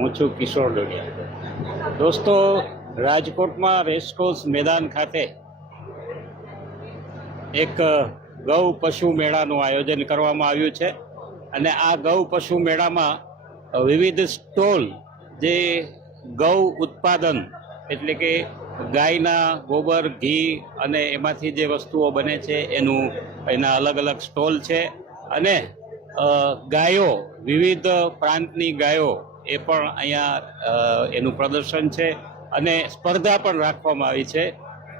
હું છું કિશોર ડોડિયા. દોસ્તો, રાજકોટમાં રેસકોર્સ મેદાન ખાતે એક ગૌ પશુ મેળાનું આયોજન કરવામાં આવ્યું છે અને આ ગૌ પશુ મેળામાં વિવિધ સ્ટોલ જે ગૌ ઉત્પાદન એટલે કે ગાયના ગોબર, ઘી અને એમાંથી જે વસ્તુઓ બને છે એના અલગ અલગ સ્ટોલ છે અને ગાયો, વિવિધ પ્રાંતની ગાયો એ પણ અહીંયા એનું પ્રદર્શન છે અને સ્પર્ધા પણ રાખવામાં આવી છે.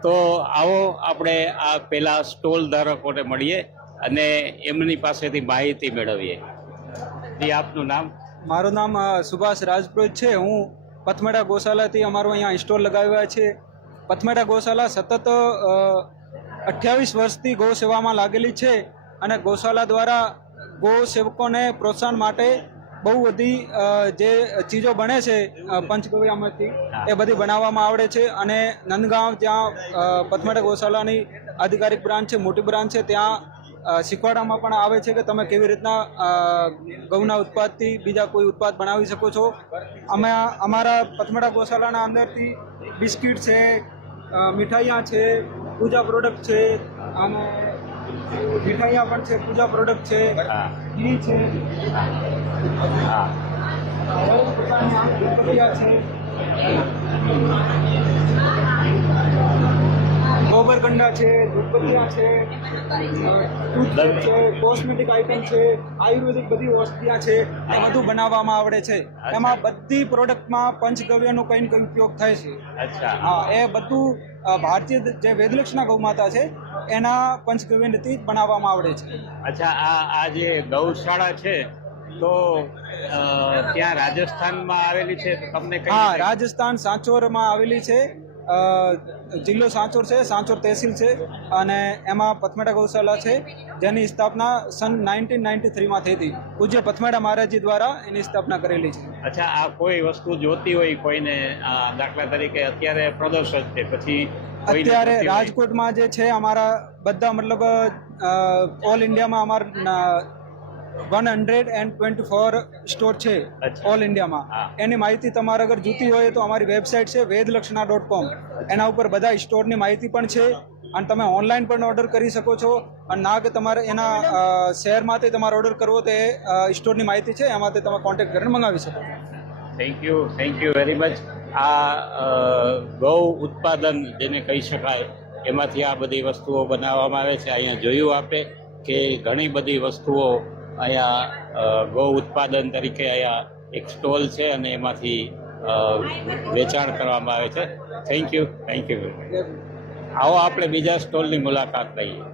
તો આવો આપણે આ પેલા સ્ટોલ ધારકોને મળીએ અને એમની પાસેથી માહિતી મેળવીએ. આપનું નામ? મારું નામ સુભાષ રાજપૂત છે. હું પથમેડા ગૌશાલાથી અમારું અહીંયા સ્ટોલ લગાવ્યા છે. પથમેડા ગૌશાલા સતત 28 વર્ષથી ગૌ સેવામાં લાગેલી છે અને ગૌશાલા દ્વારા ગૌ સેવકોને પ્રોત્સાહન માટે બહુ બધી જે ચીજો બને છે પંચગવ્યમાંથી એ બધી બનાવવામાં આવડે છે અને નંદગાંવ જ્યાં પથમેડા ગૌશાલાની આધિકારિક બ્રાન્ચ છે, મોટી બ્રાન્ચ છે, ત્યાં શીખવાડવામાં પણ આવે છે કે તમે કેવી રીતના ગૌના ઉત્પાદથી બીજા કોઈ ઉત્પાદ બનાવી શકો છો. અમે અમારા પથમેડા ગૌશાલાના અંદરથી બિસ્કિટ છે, મીઠાઈયા છે, પૂજા પ્રોડક્ટ છે અને મીઠાઈયા પણ છે, પૂજા પ્રોડક્ટ છે, ઘી છે, છે, ગોબરકંડા છે, દૂધપતિયા છે, ટૂથપેસ્ટ છે, કોસ્મેટિક આઇટમ છે, આયુર્વેદિક બધી વસ્તુઓ છે, એ બધું બનાવવામાં આવડે છે. એમાં બધી પ્રોડક્ટમાં પંચગવ્યનો કંઈ ને કંઈ ઉપયોગ થાય છે. હા, એ બધું ભારતીય જે વેદલક્ષણા ગૌમાતા છે એના પંચગવ્યથી બનાવવામાં આવડે છે. અચ્છા, આ જે ગૌશાળા છે તો ત્યાં રાજસ્થાનમાં આવેલી છે? તમને હા, રાજસ્થાન સાંચોરમાં આવેલી છે. જિલ્લો સાંચોર છે, સાંચોર તહેસીલ છે અને એમાં પથમેડા ગૌશાલા છે જેની સ્થાપના સન 1993માં થઈ હતી. પૂજ્ય પથમેડા મહારાજજી દ્વારા એની સ્થાપના કરેલી છે. અચ્છા, આ કોઈ વસ્તુ જોતી હોય કોઈને, દાખલા તરીકે અત્યારે પ્રદર્શન છે, પછી અત્યારે રાજકોટમાં જે છે અમારા બધા મતલબ ઓલ ઇન્ડિયામાં અમારા 124 સ્ટોર છે ઓલ ઇન્ડિયામાં. એની માહિતી તમારે અગર જોતી હોય તો અમારી વેબસાઇટ છે vedlakshana.com. એના ઉપર બધા સ્ટોરની માહિતી પણ છે અને તમે ઓનલાઈન પણ ઓર્ડર કરી શકો છો. અને ના કે તમારે એના શહેરમાંથી તમારે ઓર્ડર કરવો તો એ સ્ટોરની માહિતી છે, એમાંથી તમે કોન્ટેક્ટ કરીને મંગાવી શકો છો. Thank you very much. આ ગૌ ઉત્પાદન જેને કહી શકાય એમાંથી આ બધી વસ્તુઓ બનાવવામાં આવે છે. અહીંયા જોયું આપણે કે ઘણી બધી વસ્તુઓ અહીંયા ગૌ ઉત્પાદન તરીકે અહીંયા એક સ્ટોલ છે અને એમાંથી વેચાણ કરવામાં આવે છે. Thank you. આવો આપણે બીજા સ્ટોલની મુલાકાત લઈએ.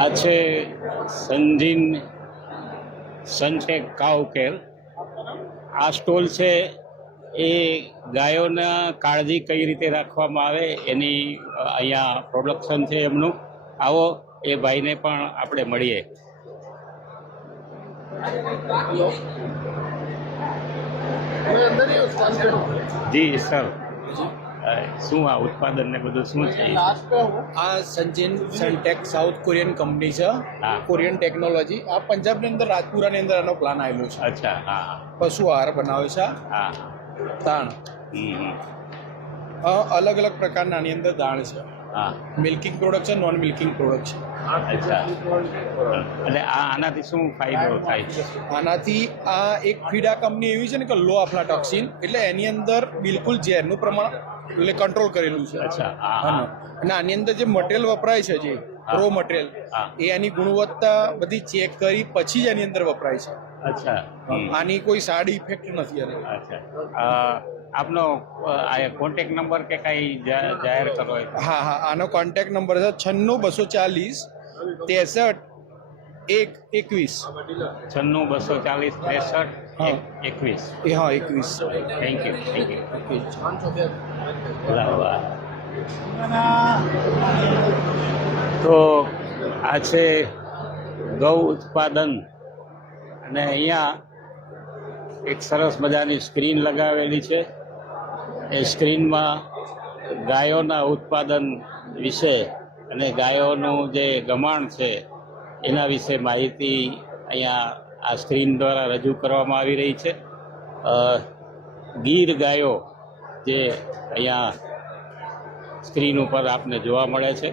આ છે સંજીન સનટેક કાઉ કેર. આ સ્ટોલ છે એ ગાયોના કાળજી કઈ રીતે રાખવામાં આવે એની અહીંયા પ્રોડક્શન છે એમનું. આવો એ ભાઈને પણ આપણે મળીએ. જી સર, શું આ ઉત્પાદન ને બધું શું છે? આ સંજીન સનટેક સાઉથ કોરિયન કંપની છે, કોરિયન ટેકનોલોજી. આ પંજાબની અંદર રાજપુરાની અંદર એનો પ્લાન આવેલો છે. અચ્છા, હા. પશુ આહાર બનાવે છે. હા, દાણ અલગ અલગ પ્રકારના આની અંદર દાણ છે. હા, મિલ્કિંગ પ્રોડક્ટ છે, નોન મિલ્કિંગ પ્રોડક્ટ છે. અચ્છા. એટલે આનાથી શું ફાયદો થાય છે? આનાથી આ એક ફીડા કંપની એવી છે ને કે લો અફ્લાટોક્સિન, એટલે એની અંદર બિલકુલ ઝેરનું પ્રમાણ એટલે કંટ્રોલ કરેલું છે. અચ્છા. અને આની અંદર જે મટીરિયલ વપરાય છે, જે રો મટીરિયલ, એ એની ગુણવત્તા બધી ચેક કરી પછી જ એની અંદર વપરાય છે. અચ્છા. આની કોઈ સાઇડ ઇફેક્ટ નથી. અચ્છા. આપનો કોન્ટેક્ટ નંબર કે કઈ જાહેર કરો? હા, આનો કોન્ટેક્ટ નંબર છે 96 240 63 21. 96 240 63 હા. 21. હા 21. Thank you thank you. તો આ છે ગૌ ઉત્પાદન અને અહીંયા એક સરસ મજાની સ્ક્રીન લગાવેલી છે. એ સ્ક્રીનમાં ગાયોના ઉત્પાદન વિશે અને ગાયોનું જે ગમાણ છે એના વિશે માહિતી અહીંયા આ સ્ક્રીન દ્વારા રજૂ કરવામાં આવી રહી છે. ગીર ગાયો જે અહીંયા સ્ક્રીન ઉપર આપને જોવા મળે છે.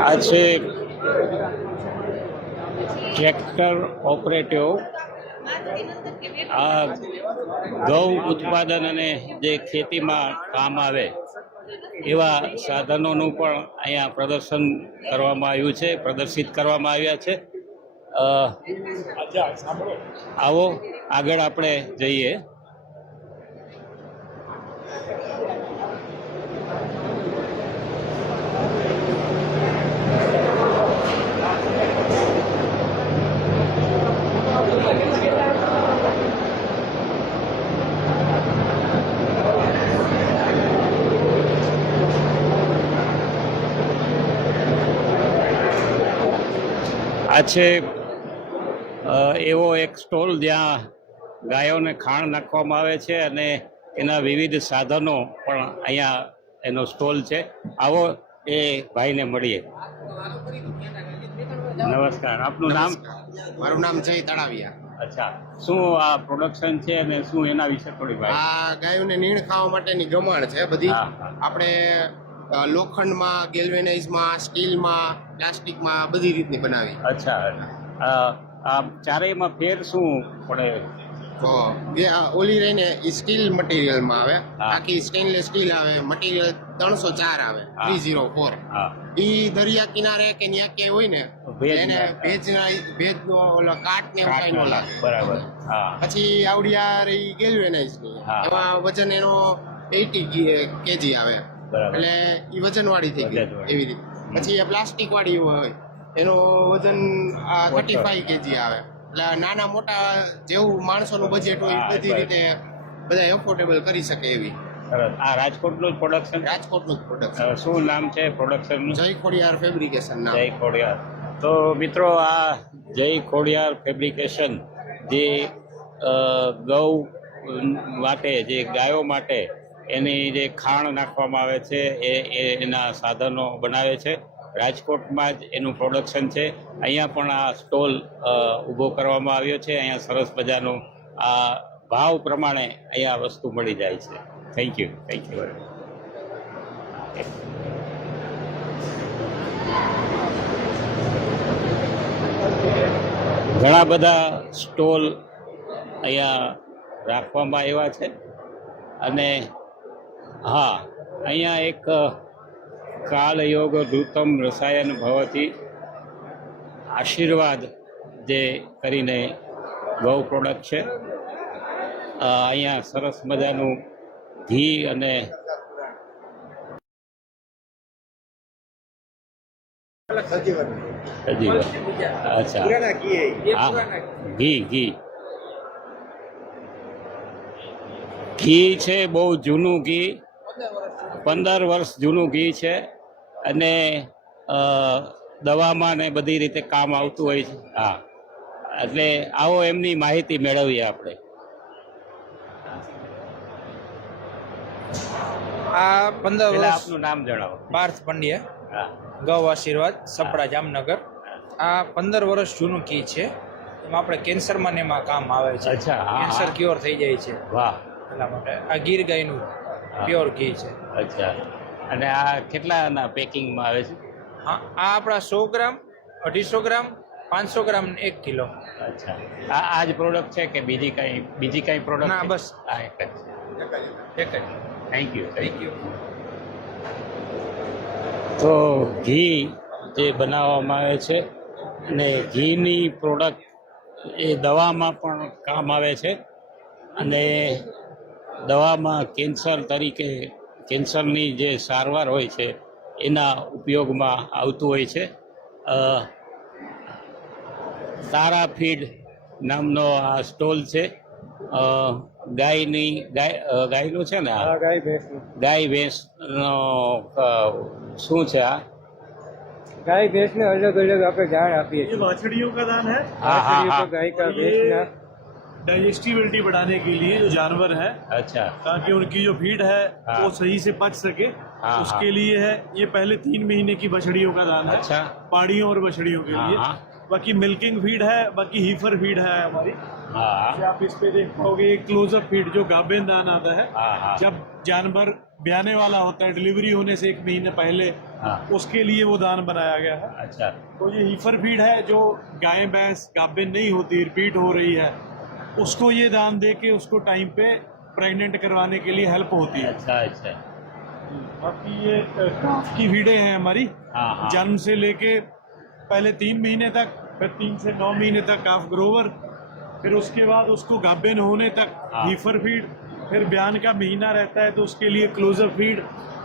આ છે ટ્રેક્ટર ઓપરેટિવ. આ ગૌ ઉત્પાદન અને જે ખેતીમાં કામ આવે એવા સાધનોનું પણ અહીંયા પ્રદર્શન કરવામાં આવ્યું છે, પ્રદર્શિત કરવામાં આવ્યા છે. આવો આગળ આપણે જઈએ. આ છે એવો એક સ્ટોલ જ્યાં ગાયોને ખાણ નાખવામાં આવે છે અને એના વિવિધ સાધનો પણ અહીંયા એનો સ્ટોલ છે. આવો એ ભાઈને મળીએ. નમસ્કાર, આપનું નામ? મારું નામ જય તળાવિયા. અચ્છા, શું આ પ્રોડક્શન છે અને શું એના વિશે થોડી માહિતી? આ ગાયોને નીણ ખાવા માટેની ગમાણ છે બધી. હા, હા. આપણે લોખંડમાં, ગેલ્વેનાઇઝમાં, સ્ટીલમાં, પ્લાસ્ટિકમાં બધી રીતની બનાવી. અચ્છા, આ ચારેયમાં ફેર શું પડે? તો ઓલી રહીને એ સ્ટીલ મટીરિયલમાં આવે, હા. આખી સ્ટેનલેસ સ્ટીલ આવે, મટીરિયલ 304 આવે, હા. 304. હા, ઈ દરિયા કિનારે કે ન્યા કે હોય ને ભેજ એને ના. ભેજનો ઓલો કાટ ને એવું કાંઈ ન લાગે. બરાબર. હા, પછી આવડી આ રહી ગેલ્વેનાઇઝની, હા. એમાં વજન એનો 80 કેજી આવે, બરાબર. એટલે ઈ વજન વાળી થઈ ગઈ વજનવાળી. એવી રીતે. પછી આ પ્લાસ્ટિક વાળી હોય એનો વજન 35 કેજી આવે. એટલે નાના મોટા જેવું માણસોનું બજેટ હોય એ હા, બધી બરાબર. રીતે બધા એફોર્ડેબલ કરી શકે એવી. સરસ. આ રાજકોટનું પ્રોડક્શન? રાજકોટનું જ પ્રોડક્ટ. શું નામ છે પ્રોડક્શનનું? જય ખોડિયાર ફેબ્રિકેશન નામ. જય ખોડિયાર. તો મિત્રો, આ જય ખોડિયાર ફેબ્રિકેશન જે ગૌ માટે, જે ગાયો માટે એની જે ખાણ નાખવામાં આવે છે એના સાધનો બનાવે છે. રાજકોટમાં જ એનું પ્રોડક્શન છે. અહીંયા પણ આ સ્ટોલ ઊભો કરવામાં આવ્યો છે. અહીંયા સરસ મજાનું આ ભાવ પ્રમાણે અહીંયા વસ્તુ મળી જાય છે. Thank you very much. ઘણા બધા સ્ટોલ અહીંયા રાખવામાં આવ્યા છે અને હા, અહીંયા એક કાલયોગ ધૃતમ રસાયન ભવતી આશીર્વાદ જે કરીને ગૌ પ્રોડક્ટ છે. અહીંયા સરસ મજાનું ઘી અને અચ્છા, હા, ઘી છે. બહુ જૂનું ઘી, 15 વર્ષ જૂનું ઘી છે અને દવામાં ને બધી રીતે કામ આવતું હોય છે. હા, એટલે આવો એમની માહિતી મેળવીએ આપણે. આ 15 પહેલા વર્ષ આપનું નામ જણાવો. પાર્થ પંડ્યા, હા, ગૌ આશીર્વાદ, સપડા, જામનગર. આ 15 વર્ષ જૂનું ઘી છે. એમાં આપણે કેન્સરમાં ને એમાં કામ આવે છે. અચ્છા, હા, કેન્સર હા. ક્યોર થઈ જાય છે વાહ. એટલા માટે આ ગીર ગાયનું પ્યોર ઘી છે. અચ્છા. અને આ કેટલાના પેકિંગમાં આવે છે? હા, આ આપણા 100 ગ્રામ, 250 ગ્રામ, 500 ગ્રામ ને 1 કિલો. અચ્છા. આ જ પ્રોડક્ટ છે કે બીજી કઈ પ્રોડક્ટ? ના, બસ. આ એક જ છે. એક જ. Thank you. Thank you. તો ઘી જે બનાવવામાં આવે છે અને ઘીની પ્રોડક્ટ એ દવામાં પણ કામ આવે છે અને દવામાં કેન્સરની જે સારવાર હોય છે એના ઉપયોગમાં આવતું હોય છે. સારા ફીડ નામનો આ સ્ટોલ છે. ગાયનું છે ને આ? ગાય ભેંસનો શું છે આ? गाय भैंस में अलग अलग आप दान आपिए ये बाछड़ियों का दान है। हाँ, हाँ, हाँ. गाय का भैंस ये ना डाइजेस्टिबिलिटी बढ़ाने के लिए जो जानवर है अच्छा. ताकि उनकी जो फीड है हाँ. वो सही से पच सके, हाँ, उसके हाँ. लिए है। ये पहले 3 महीने की बछड़ियों का दान है, अच्छा. पाड़ियों और बछड़ियों के हाँ, लिए। हाँ. बाकी मिल्किंग फीड है, बाकी हीफर फीड है हमारी। हाँ, जैसे आप इस पे देख पाओगे क्लोजअप फीड जो गाभिन दान आता है, हाँ, हाँ. जब जानवर ब्याने वाला होता है डिलीवरी होने से 1 महीने पहले, हाँ. उसके लिए वो दान बनाया गया है। अच्छा. तो ये हीफर फीड है जो गाय भैंस गाभिन नहीं होती, रिपीट हो रही है, उसको ये दान दे के उसको टाइम पे प्रेग्नेंट करवाने के लिए हेल्प होती है। अच्छा. अच्छा. बाकी ये काफ की फीडें हैं हमारी। हाँ, हाँ. जन्म से लेके पहले 3 महीने तक, फिर 3 से 9 महीने तक काफ ग्रोवर, फिर उसके बाद उसको गाभिन होने तक हाँ. हीफर फीड, फिर ब्यान का महीना रहता है तो उसके लिए क्लोजर फीड,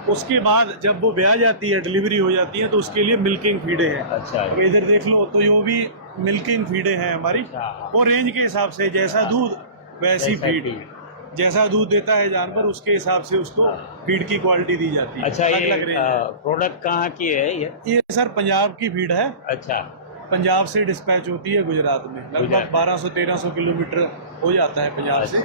उसके बाद जब वो ब्याह जाती है, डिलीवरी हो जाती है, तो उसके लिए मिल्किंग फीडें हैं। अच्छा. इधर देख लो तो यो भी मिल्किंग फीडें हैं हमारी। अच्छा. और रेंज के हिसाब से जैसा दूध वैसी जैसा फीड, feed. जैसा दूध देता है जानवर उसके हिसाब से उसको फीड की क्वालिटी दी जाती है। अच्छा. अलग-अलग ये रेंज है। प्रोडक्ट कहाँ की है ये? ये सर पंजाब की फीड है। अच्छा. पंजाब से डिस्पैच होती है गुजरात में, लगभग गुजरात। 1200-1300 किलोमीटर हो जाता है पंजाब से।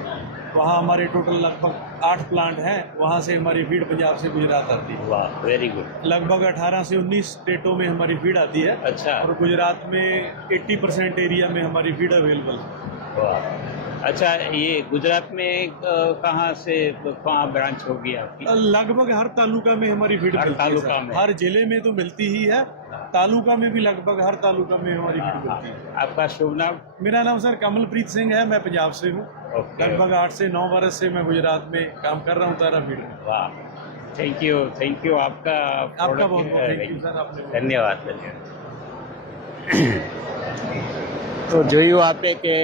वहाँ हमारे टोटल लगभग 8 प्लांट हैं, वहाँ से हमारी फीड पंजाब से गुजरात आती है। वाह, वेरी गुड. लगभग 18 से 19 स्टेटों में हमारी फीड आती है। अच्छा. और गुजरात में 80% एरिया में हमारी फीड अवेलेबल है। वाह. अच्छा, ये गुजरात में कहाँ से कहाँ ब्रांच होगी आपकी? लगभग हर तालुका में हमारी फीड हर मिलती है तालुका सर। में? हर जिले में तो मिलती ही है, तालुका में भी लगभग हर तालुका में हमारी फीड मिलती है। आपका शुभ नाम? मेरा नाम सर कमलप्रीत सिंह है, मैं पंजाब से हूँ। ओके. लगभग 8 से 9 बरस से मैं गुजरात में काम कर रहा हूँ तारा फीड में। वाह, थैंक यू. आपका आपका product- बहुत बहुत थैंक यू सर, आपने ધન્યવાદ. તો જોયું આપે કે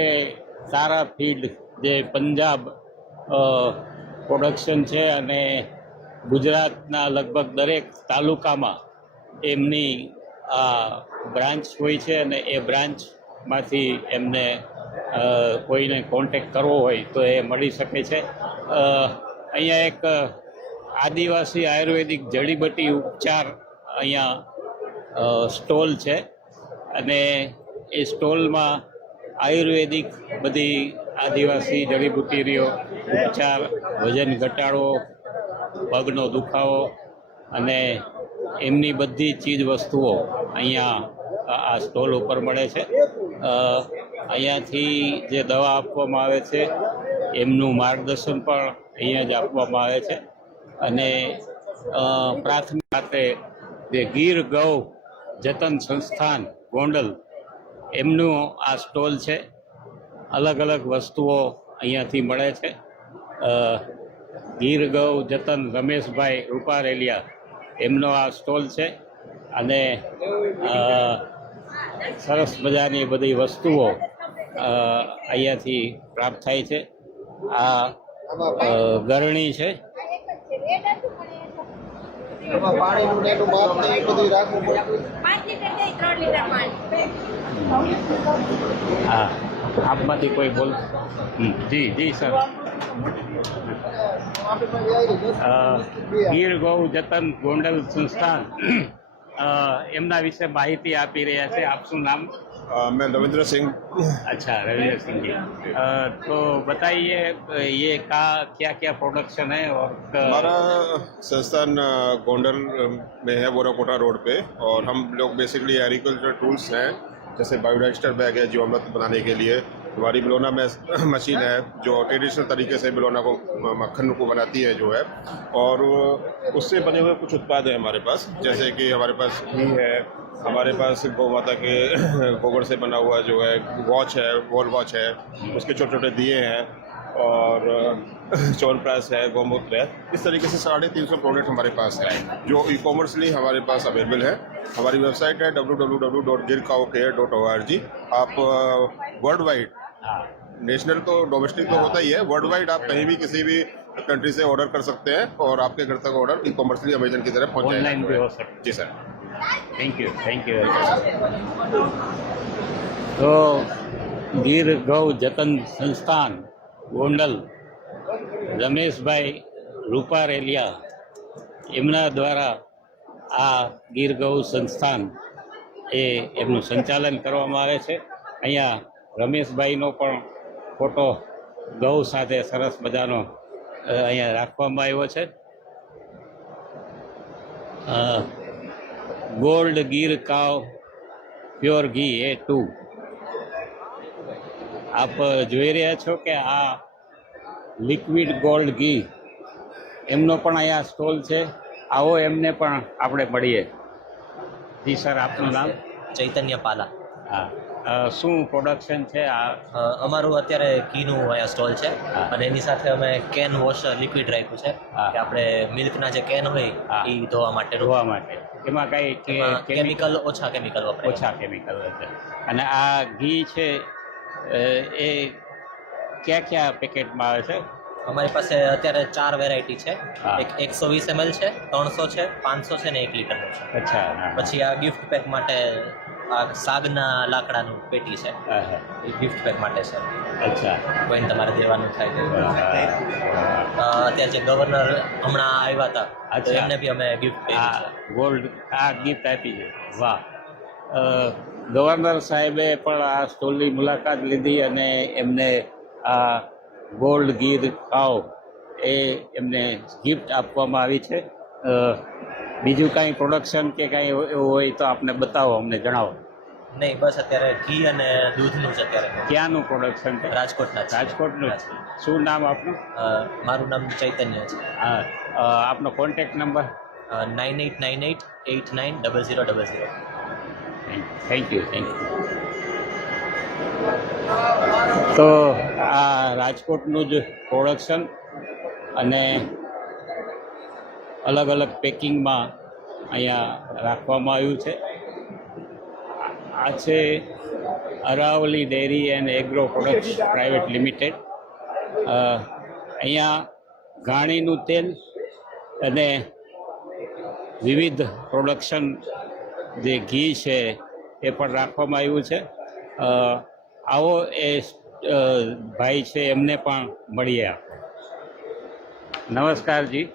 સારા ફીડ જે પંજાબ પ્રોડક્શન છે અને ગુજરાતના લગભગ દરેક તાલુકામાં એમની આ બ્રાન્ચ હોય છે અને એ બ્રાન્ચમાંથી એમને કોઈને કોન્ટેક્ટ કરવો હોય તો એ મળી શકે છે. અહીંયા એક આદિવાસી આયુર્વેદિક જડીબુટ્ટી ઉપચાર અહીંયા સ્ટોલ છે અને એ સ્ટોલમાં આયુર્વેદિક બધી આદિવાસી જડીબુટ્ટીઓ ઉપચાર, વજન ઘટાડો, પગનો દુખાવો અને એમની બધી ચીજ વસ્તુઓ અહીંયા આ સ્ટોલ ઉપર મળે છે. અહીંયાથી જે દવા આપવામાં આવે છે એમનું માર્ગદર્શન પણ અહીંયા જ આપવામાં આવે છે અને પ્રાથમિક ખાતે જે ગીર ગૌ જતન સંસ્થાન ગોંડલ એમનું આ સ્ટોલ છે. અલગ અલગ વસ્તુઓ અહીંયાથી મળે છે. ગીર ગૌ જતન રમેશભાઈ રૂપારેલિયા એમનો આ સ્ટોલ છે અને સરસ મજાની બધી વસ્તુઓ અહીંયાથી પ્રાપ્ત થાય છે. આ ગરણી છે. પાણીનું ને એનું માપ ને એ બધું રાખવું પડે. 5 લીટર દે 3 લીટર પાણી. હા, આપમાંથી કોઈ બોલ? જી જી સર. ગીર ગૌ જતન ગોંડલ સંસ્થાન એમના વિશે માહિતી આપી રહ્યા છે. આપ શું નામ? मैं रविंद्र सिंह। अच्छा, रविंद्र सिंह जी. तो बताइए ये क्या क्या प्रोडक्शन है और हमारा संस्थान गोंडल में है, बोराकोटा रोड पे, और हम लोग बेसिकली एग्रीकल्चर टूल्स हैं जैसे बायोडाइजेस्टर बैग है जो अमृत बनाने के लिए, हमारी बिलोना में मशीन है जो ट्रेडिशनल तरीके से बिलोना को मक्खन को बनाती है जो है, और उससे बने हुए कुछ उत्पाद हैं हमारे पास, जैसे कि हमारे पास घी है, हमारे पास गौ माता के गोबर से बना हुआ जो है वॉच है, वॉल वॉच है, उसके छोटे छोटे दिए हैं, और च्यवनप्राश है, गौमूत्र है। इस तरीके से 350 प्रोडक्ट हमारे पास है जो ई कॉमर्सली हमारे पास अवेलेबल है। हमारी वेबसाइट है www.gircowcare.org। आप वर्ल्ड वाइड, नेशनल तो डोमेस्टिक तो होता ही है, वर्ल्ड वाइड आप कहीं भी किसी भी कंट्री से ऑर्डर कर सकते हैं और आपके घर तक ऑर्डर ई कॉमर्सली अमेजन की तरफ पहुंच जाएगा। ऑनलाइन भी हो सकता जी सर। थैंक यू તો ગીર ગૌ જતન સંસ્થાન ગોંડલ રમેશભાઈ રૂપારેલિયા એમના દ્વારા આ ગીર ગૌ સંસ્થાન એમનું સંચાલન કરવામાં આવે છે. અહીંયા રમેશભાઈનો પણ ફોટો ગૌ સાથે સરસ મજાનો અહીંયા રાખવામાં આવ્યો છે. ગોલ્ડ ગીર કાવ પ્યોર ઘી A2 આપ જોઈ રહ્યા છો કે આ લિક્વિડ ગોલ્ડ ઘી એમનો પણ અહીંયા સ્ટોલ છે. આવો એમને પણ આપણે મળીએ. જી સર, આપનું નામ? ચૈતન્ય પાલા. હા, શું પ્રોડક્શન છે આ? અમારું અત્યારે ઘીનું અહીંયા સ્ટોલ છે અને એની સાથે અમે કેન વોશ લિક્વિડ રાખ્યું છે કે આપણે મિલ્કના જે કેન હોય એ ધોવા માટે એમાં કઈ કેમિકલ ઓછા કેમિકલ વપરાય. ઓછા કેમિકલ છે. અને આ ઘી છે એ ક્યાં ક્યાં પેકેટમાં આવે છે? અમારી પાસે અત્યારે 4 વેરાયટી છે. એક 120 ml છે, 300 છે, 500 છે ને 1 લીટરનું છે. અચ્છા. પછી આ ગિફ્ટ પેક માટે આ સાગના લાકડાનું પેટી છે, એ ગિફ્ટ પેક માટે છે. અચ્છા. કોઈને તમારે દેવાનું થાય તો. અત્યારે જે ગવર્નર હમણાં આવ્યા હતા તો એમને બી અમે ગિફ્ટ પેક ગોલ્ડ આ ગિફ્ટ આપી છે. વાહ. ગવર્નર સાહેબે પણ આ સ્ટોલની મુલાકાત લીધી અને એમને આ ગોલ્ડ ગીર કાવ એમને ગિફ્ટ આપવામાં આવી છે. બીજું કાંઈ પ્રોડક્શન કે કાંઈ એવું હોય તો આપને બતાવો, અમને જણાવો. નહીં, બસ અત્યારે ઘી અને દૂધનું જ અત્યારે. ક્યાંનું પ્રોડક્શન છે? રાજકોટના. રાજકોટનું. શું નામ આપનું? મારું નામ ચૈતન્ય છે. હા. આપનો કોન્ટેક્ટ નંબર? 9898890000. Thank you. તો આ રાજકોટનું જ પ્રોડક્શન અને અલગ અલગ પેકિંગમાં અહીંયા રાખવામાં આવ્યું છે. આ છે Aravalli dairy and agro products private limited. અહીંયા ઘાણીનું તેલ અને વિવિધ પ્રોડક્શન જે ઘી છે એ પણ રાખવામાં આવ્યું છે. આવો એ ભાઈ છે એમને પણ મળીએ. नमस्कार जी,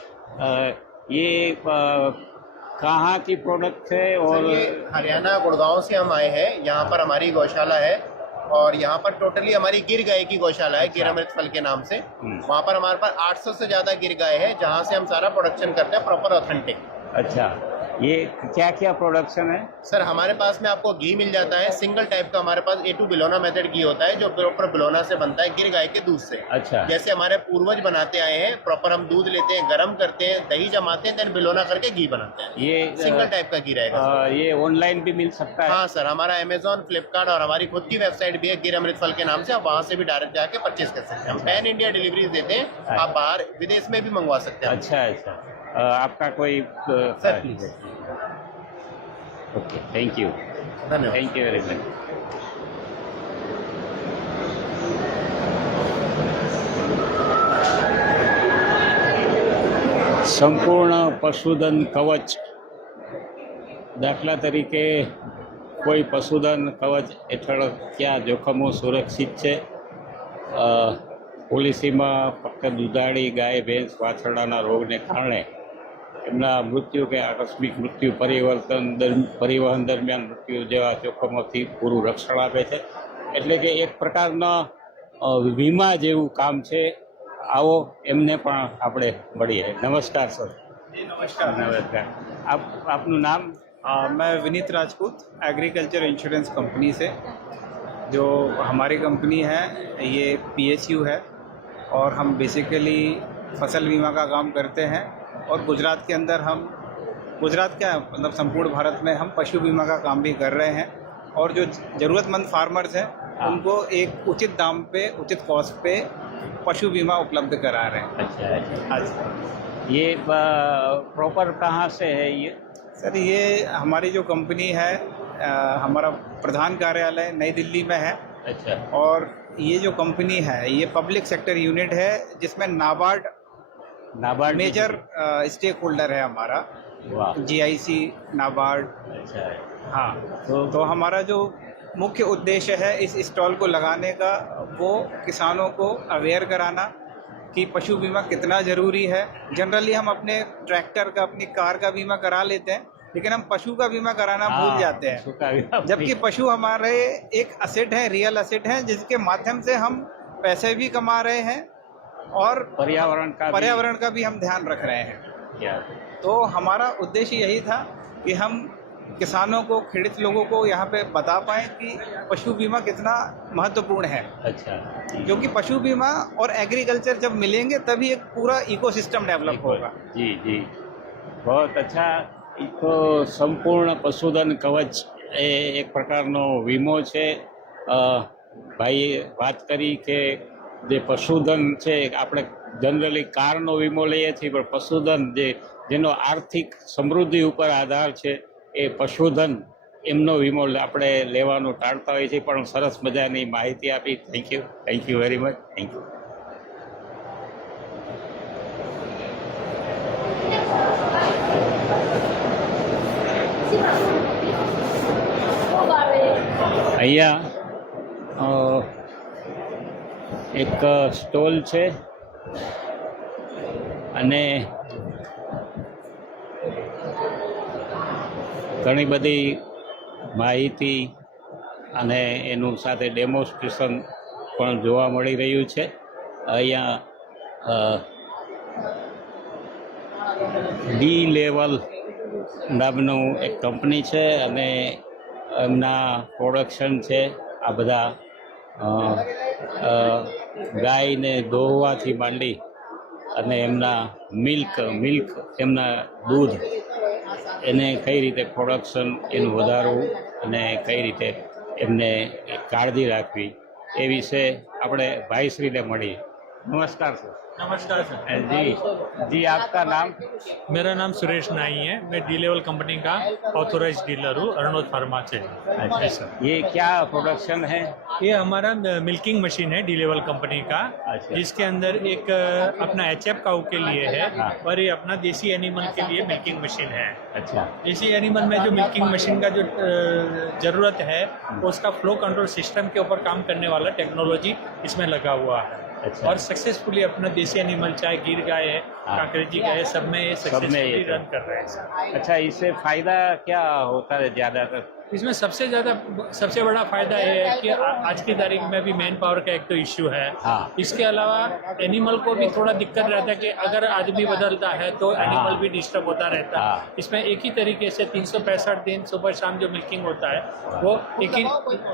ये कहाँ की प्रोडक्ट है? और ये हरियाणा गुड़गांव से हम आए हैं. यहाँ पर हमारी गौशाला है और यहाँ पर टोटली हमारी गिर गाय की गौशाला है, गिर अमृत फल के नाम से. वहाँ पर हमारे पास 800 से ज़्यादा गिर गाय है जहाँ से हम सारा प्रोडक्शन करते हैं प्रॉपर ऑथेंटिक. अच्छा, ये क्या क्या प्रोडक्शन है? सर हमारे पास में आपको घी मिल जाता है सिंगल टाइप का. हमारे पास A2 बिलोना मेथड घी होता है जो प्रॉपर बिलोना से बनता है गिर गाय के दूध से. अच्छा. जैसे हमारे पूर्वज बनाते आए हैं, प्रॉपर हम दूध लेते हैं, गर्म करते हैं, दही जमाते हैं, देन बिलोना करके घी बनाते हैं. ये सिंगल टाइप का घी रहेगा. ये ऑनलाइन भी मिल सकता है? हाँ सर, हमारा अमेजोन, फ्लिपकार्ट और हमारी खुद की वेबसाइट भी है गिर अमृत फल के नाम से. आप वहाँ से भी डायरेक्ट जाके परचेज कर सकते हैं. हम पैन इंडिया डिलीवरीज देते हैं, आप बाहर विदेश में भी मंगवा सकते हैं. अच्छा. आपका कोई sir please. Okay, thank you. धन्यवाद. Thank you very much. સંપૂર્ણ પશુધન કવચ. દાખલા તરીકે કોઈ પશુધન કવચ હેઠળ ક્યાં જોખમો સુરક્ષિત છે? પોલિસીમાં ફક્ત દુધાળી ગાય, ભેંસ, વાછરડાના રોગને કારણે એમના મૃત્યુ કે આકસ્મિક મૃત્યુ, પરિવહન દરમિયાન મૃત્યુ જેવા જોખમોથી પૂરું રક્ષણ આપે છે. એટલે કે એક પ્રકારના વીમા જેવું કામ છે. આવો એમને પણ આપણે મળીએ. નમસ્કાર સર. નમસ્કાર. નમસ્કાર. આપનું નામ? मैं Vineet Rajput agriculture insurance company से। जो हमारी कंपनी है ये PSU है और हम बेसिकली फसल बीमा का काम करते हैं। और गुजरात के अंदर हम गुजरात क्या मतलब संपूर्ण भारत में हम पशु बीमा का काम भी कर रहे हैं और जो ज़रूरतमंद फार्मर्स हैं उनको एक उचित दाम पे उचित कॉस्ट पे पशु बीमा उपलब्ध करा रहे हैं। अच्छा। आज ये प्रॉपर कहाँ से है ये? सर ये हमारी जो कंपनी है हमारा प्रधान कार्यालय नई दिल्ली में है। अच्छा। और ये जो कंपनी है ये पब्लिक सेक्टर यूनिट है जिसमें नाबार्ड मेजर स्टेक होल्डर है हमारा। वाह। GIC नाबार्ड। अच्छा। हाँ तो हमारा जो मुख्य उद्देश्य है इस स्टॉल को लगाने का वो किसानों को अवेयर कराना कि पशु बीमा कितना ज़रूरी है। जनरली हम अपने ट्रैक्टर का अपनी कार का बीमा करा लेते हैं लेकिन हम पशु का बीमा कराना भूल जाते हैं, जबकि पशु हमारे एक असेट है, रियल असेट है जिसके माध्यम से हम पैसे भी कमा रहे हैं और पर्यावरण का भी हम ध्यान रख रहे हैं। तो हमारा उद्देश्य यही था कि हम किसानों को खेड़ित लोगों को यहाँ पे बता पाएं कि पशु बीमा कितना महत्वपूर्ण है। अच्छा। क्योंकि पशु बीमा और एग्रीकल्चर जब मिलेंगे तभी एक पूरा इकोसिस्टम डेवलप होगा। जी जी, बहुत अच्छा। तो संपूर्ण पशुधन कवच એ એક પ્રકારનો વીમો છે। ભાઈએ વાત કરી કે જે પશુધન છે આપણે જનરલી કારનો વીમો લઈએ છીએ, પણ પશુધન જેનો આર્થિક સમૃદ્ધિ ઉપર આધાર છે એ પશુધન એમનો વીમો આપણે લેવાનું ટાળતા હોઈએ છીએ। પણ સરસ મજાની માહિતી આપી। Thank you very much. Thank you. અહીંયા એક સ્ટોલ છે અને ઘણી બધી માહિતી અને એનું સાથે ડેમોન્સ્ટ્રેશન પણ જોવા મળી રહ્યું છે। અહીંયા ડી લેવલ નામનું એક કંપની છે અને એમના પ્રોડક્શન છે આ બધા ગાયને દોહવાથી માંડી અને એમના મિલ્ક એમના દૂધ એને કઈ રીતે પ્રોડક્શન એનું વધારવું અને કઈ રીતે એમને કાળજી રાખવી એ વિશે આપણે ભાઈશ્રીને મળીએ। नमस्कार सर। नमस्कार सर। जी, आपका नाम? मेरा नाम सुरेश नाई है। मैं डी लेवल कंपनी का ऑथोराइज डीलर हूँ अरुणोद फार्मा से। अच्छा सर। ये क्या प्रोडक्शन है? ये हमारा मिल्किंग मशीन है डी लेवल कंपनी का। अच्छा। जिसके अंदर एक अपना HF काऊ के लिए है और ये अपना देसी एनिमल के लिए मिल्किंग मशीन है। अच्छा। देसी एनिमल में जो मिल्किंग मशीन का जो ज़रूरत है उसका फ्लो कंट्रोल सिस्टम के ऊपर काम करने वाला टेक्नोलॉजी इसमें लगा हुआ है। अच्छा। और सक्सेसफुली अपना देसी एनिमल चाहे गिर गाय है, काकरेजी गाय है, सब में ये सक्सेसफुली रन कर रहे हैं सर। अच्छा, इससे फायदा क्या होता है ज़्यादातर? इसमें सबसे बड़ा फायदा ये है कि आज की तारीख में भी मैन पावर का एक तो इश्यू है। इसके अलावा एनिमल को भी थोड़ा दिक्कत रहता है कि अगर आदमी बदलता है तो एनिमल भी डिस्टर्ब होता रहता है। इसमें एक ही तरीके से 365 दिन सुबह शाम जो मिल्किंग होता है वो एक ही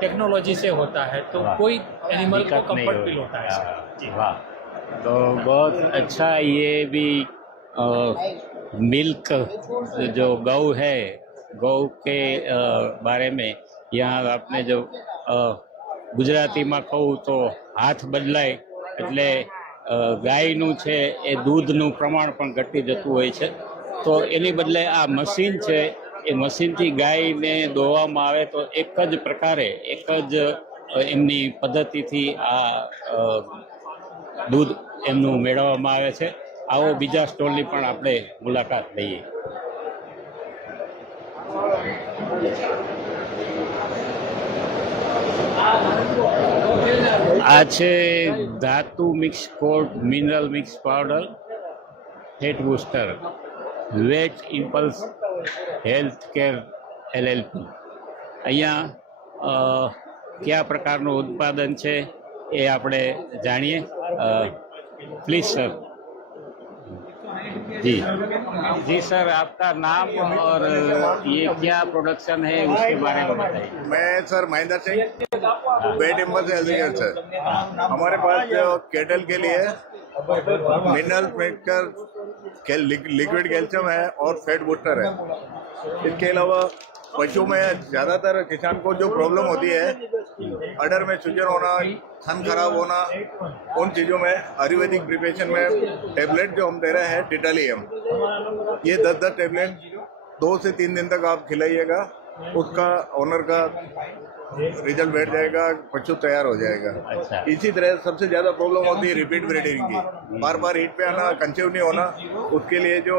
टेक्नोलॉजी से होता है, तो कोई एनिमल को कंफर्ट फील होता है सर। जी वाह, तो बहुत अच्छा। ये भी मिल्क जो गौ है, गौ के बारे में यहाँ आपने जो गुजराती में कहूँ तो हाथ बदलाय એટલે ગાયનું છે એ દૂધનું પ્રમાણ પણ ઘટી જતું હોય છે, તો એની બદલે આ મશીન છે એ મશીનથી ગાયને દોવામાં આવે તો એક જ પ્રકારે એક જ એમની પદ્ધતિથી આ દૂધ એમનું મેળવવામાં આવે છે। આવો બીજા સ્ટોલની પણ આપણે મુલાકાત લઈએ। આ છે ધાતુ mix code mineral mix powder fat booster vet impulse health care LLP। અહીંયા કયા પ્રકારનું ઉત્પાદન છે એ આપણે જાણીએ। Please sir. जी जी सर, आपका नाम और ये क्या प्रोडक्शन है उसके बारे में बताइए। मैं सर महेंद्र सिंह बेड एम्बल से एलिगेट सर। हमारे पास जो केटल के लिए मिनरल मेकर लिक्विड कैल्शियम है और फैट बूस्टर है। इसके अलावा पशु में ज़्यादातर किसान को जो प्रॉब्लम होती है अडर में सूजन होना, थन खराब होना, उन चीज़ों में आयुर्वेदिक प्रिपरेशन में टेबलेट जो हम दे रहे हैं टिटालियम, ये 10-10 टेबलेट 2 से 3 दिन तक आप खिलाइएगा, उसका ओनर का रिजल्ट बैठ जाएगा, पशु तैयार हो जाएगा। अच्छा। इसी तरह सबसे ज्यादा प्रॉब्लम होती है रिपीट ब्रीडिंग की, बार बार हीट पे आना, कंसीव नहीं होना। उसके लिए जो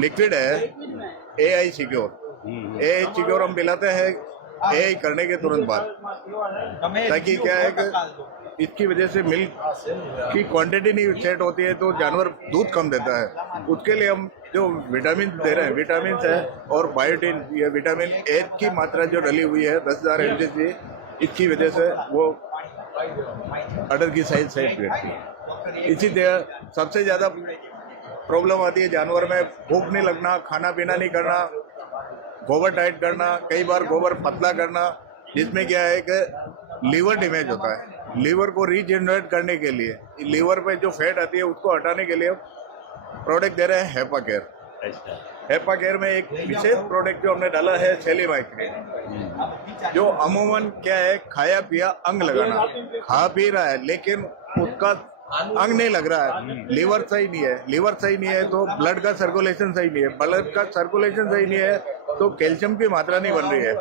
लिक्विड है AI सिक्योर हम पिलाते हैं AI करने के तुरंत बाद, ताकि क्या है कि इसकी वजह से मिल्क की क्वांटिटी नहीं सेट होती है तो जानवर दूध कम देता है। उसके लिए हम जो विटामिन दे रहे हैं, विटामिन है और बायोटिन, ये विटामिन A की मात्रा जो डली हुई है 10,000 mg, इसकी वजह से वो अडर की साइज सेट रहती है। इसी तरह सबसे ज़्यादा प्रॉब्लम आती है जानवर में भूख नहीं लगना, खाना पीना नहीं करना, गोबर टाइट करना, कई बार गोबर पतला करना, जिसमें क्या है कि लीवर डैमेज होता है। लीवर को रीजनरेट करने के लिए, लीवर पे जो फैट आती है उसको हटाने के लिए प्रोडक्ट दे रहे हैं हेपा केयर। हेपा केयर में एक विशेष प्रोडक्ट जो हमने डाला है सेलीमाइक्रिन, जो अमूमन क्या है खाया पिया अंग लगाना, खा पी रहा है लेकिन उसका अंग नहीं लग रहा है, लीवर सही नहीं है, लीवर सही नहीं है तो ब्लड का सर्कुलेशन सही नहीं है, ब्लड का सर्कुलेशन सही नहीं है तो कैल्शियम की मात्रा नहीं बन रही है।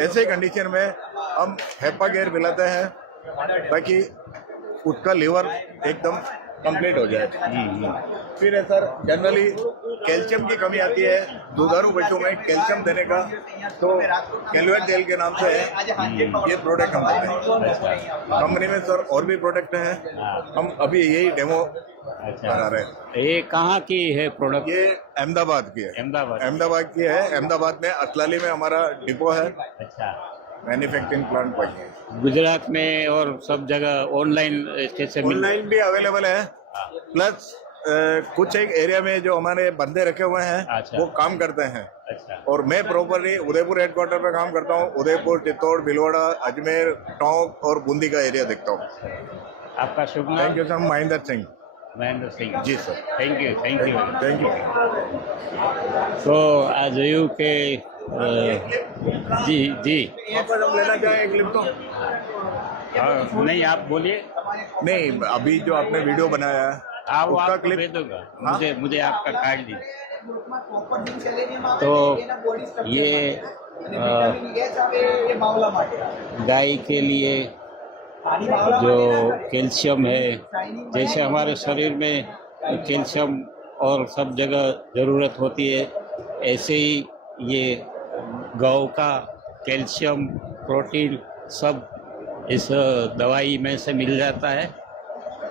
ऐसे कंडीशन में हम हेपा केयर पिलाते हैं ताकि उसका लीवर एकदम कंप्लीट हो जाए। फिर है सर जनरली कैल्शियम की कमी आती है दुधारू पशु में, कैल्शियम देने का तो कैलवेट तेल के नाम से है ये प्रोडक्ट हम देते हैं। कंपनी में सर और भी प्रोडक्ट हैं, हम अभी यही डेमो करा रहे हैं। ये कहाँ की है प्रोडक्ट? ये अहमदाबाद की है। अहमदाबाद की है। अहमदाबाद में असलाली में हमारा डिपो है। अच्छा। मैन्युफैक्चरिंग प्लांट पर है। गुजरात में और सब जगह ऑनलाइन कैसे ऑनलाइन भी अवेलेबल है, प्लस कुछ एक एरिया में जो हमारे बंदे रखे हुए हैं अच्छा। वो काम करते हैं। अच्छा। और मैं प्रॉपरली उदयपुर हेडक्वार्टर पे काम करता हूँ। उदयपुर, चित्तौड़, भीलवाड़ा, अजमेर, टोंक और बूंदी का एरिया देखता हूँ। आपका शुभ नाम? Thank you sir, Mahendra Singh. Mahendra Singh ji sir, thank you thank you. તો આ જોયું કે जी जी वापस हम लेना चाहें एक क्लिप तो? हाँ, नहीं आप बोलिए। नहीं, अभी जो आपने वीडियो बनाया है हाँ वो उसका आपको क्लिप भेज दूंगा। मुझे आपका कार्ड दीजिए। तो ये गाय के लिए जो कैल्शियम है, जैसे हमारे शरीर में कैल्शियम और सब जगह ज़रूरत होती है, ऐसे ही ये गौ का कैल्शियम, प्रोटीन सब इस दवाई में से मिल जाता है।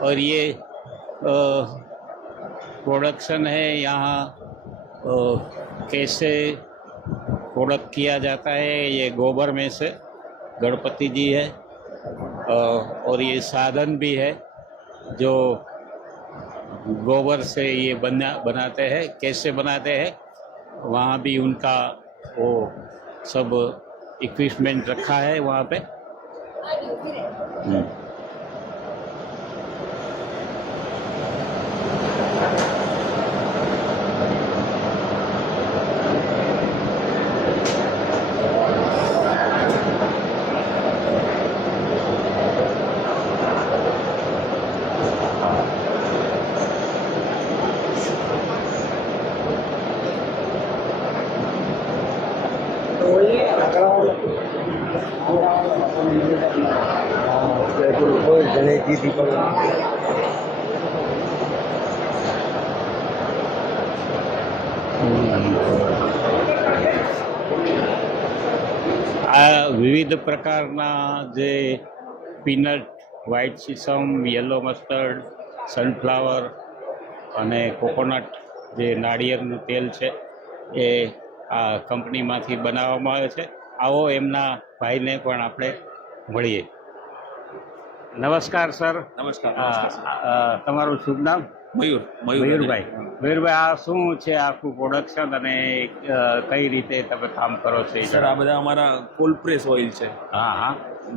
और ये प्रोडक्शन है यहाँ कैसे प्रोडक्ट किया जाता है, ये गोबर में से गणपति जी है और ये साधन भी है जो गोबर से ये बनाते हैं। कैसे बनाते हैं वहाँ भी उनका वो सब इक्विपमेंट रखा है वहाँ पे। આ વિવિધ પ્રકારના જે peanut, white sesame, yellow mustard, sunflower અને કોકોનટ જે નાળિયેરનું તેલ છે એ આ કંપનીમાંથી બનાવવામાં આવે છે। આવો એમના ભાઈને પણ આપણે મળીએ। નમસ્કાર સર। નમસ્કાર। તમારું શુભ નામ? મયુરભાઈ આ શું છે આખું પ્રોડક્શન અને કઈ રીતે તમે કામ કરો છો? સર આ બધા અમારા કોલ્ડ પ્રેસ ઓઇલ છે. હા હા,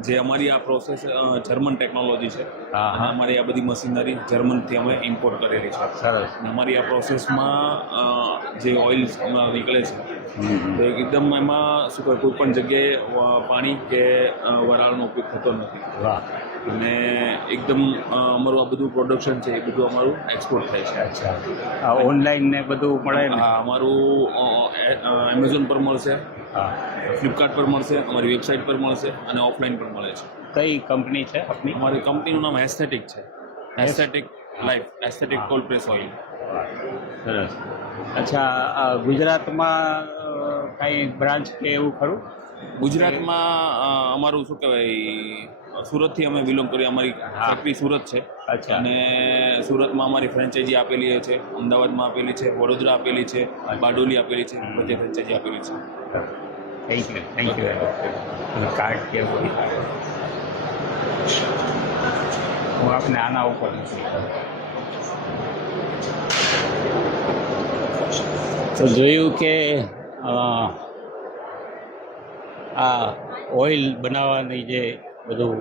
જે અમારી આ પ્રોસેસ જર્મન ટેકનોલોજી છે. અને અમારી આ બધી મશીનરી જર્મનથી અમે ઇમ્પોર્ટ કરેલી છે. સરસ. અને અમારી આ પ્રોસેસમાં જે ઓઇલ નીકળે છે તો એકદમ એમાં શું કહે કોઈ પણ જગ્યાએ પાણી કે વરાળનો ઉપયોગ થતો નથી. વાહ. અને એકદમ અમારું આ બધું પ્રોડક્શન છે એ બધું અમારું એક્સપોર્ટ થાય છે. અચ્છા, ઓનલાઈન ને બધું મળે ને? હા, અમારું એમેઝોન પર મળશે, હા, ફ્લિપકાર્ટ પર મળશે, અમારી વેબસાઇટ પર મળશે અને ઓફલાઈન પણ મળે છે. કઈ કંપની છે આપની? અમારી કંપનીનું નામ એસ્થેટિક છે. Aesthetic life, aesthetic cold press oil. સરસ. અચ્છા, ગુજરાતમાં કાંઈ બ્રાન્ચ કે એવું ખરું? ગુજરાતમાં અમારું શું કહેવાય, સુરતથી અમે બિલોંગ કરીએ. અમારી ફેક્ટરી સુરત છે. અચ્છા. અને સુરતમાં અમારી ફ્રેન્ચાઇઝી આપેલી છે, અમદાવાદમાં આપેલી છે, વડોદરા આપેલી છે, બારડોલી આપેલી છે, બધે ફ્રેન્ચાઇઝી આપેલી છે. Thank you. કાર્ડ કેવું? હું આપને આના ઉપર તો જોયું કે આ ઓઇલ બનાવવાની જે બધું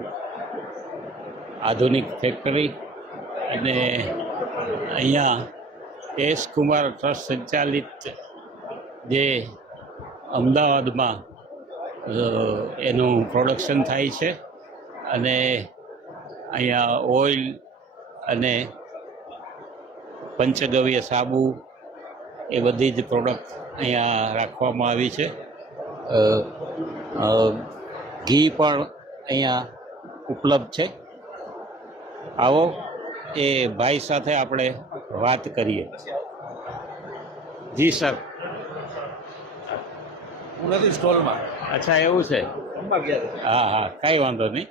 આધુનિક ફેક્ટરી અને અહીંયા એસ કુમાર ટ્રસ્ટ સંચાલિત જે અમદાવાદમાં એનું પ્રોડક્શન થાય છે અને અહીંયા ઓઇલ અને પંચગવ્ય સાબુ એ બધી જ પ્રોડક્ટ અહીંયા રાખવામાં આવી છે. ઘી પણ અહીંયા ઉપલબ્ધ છે. આવો એ ભાઈ સાથે આપણે વાત કરીએ. જી સર. હું નથી સ્ટોલમાં. અચ્છા, એવું છે? હા હા, કાંઈ વાંધો નહીં.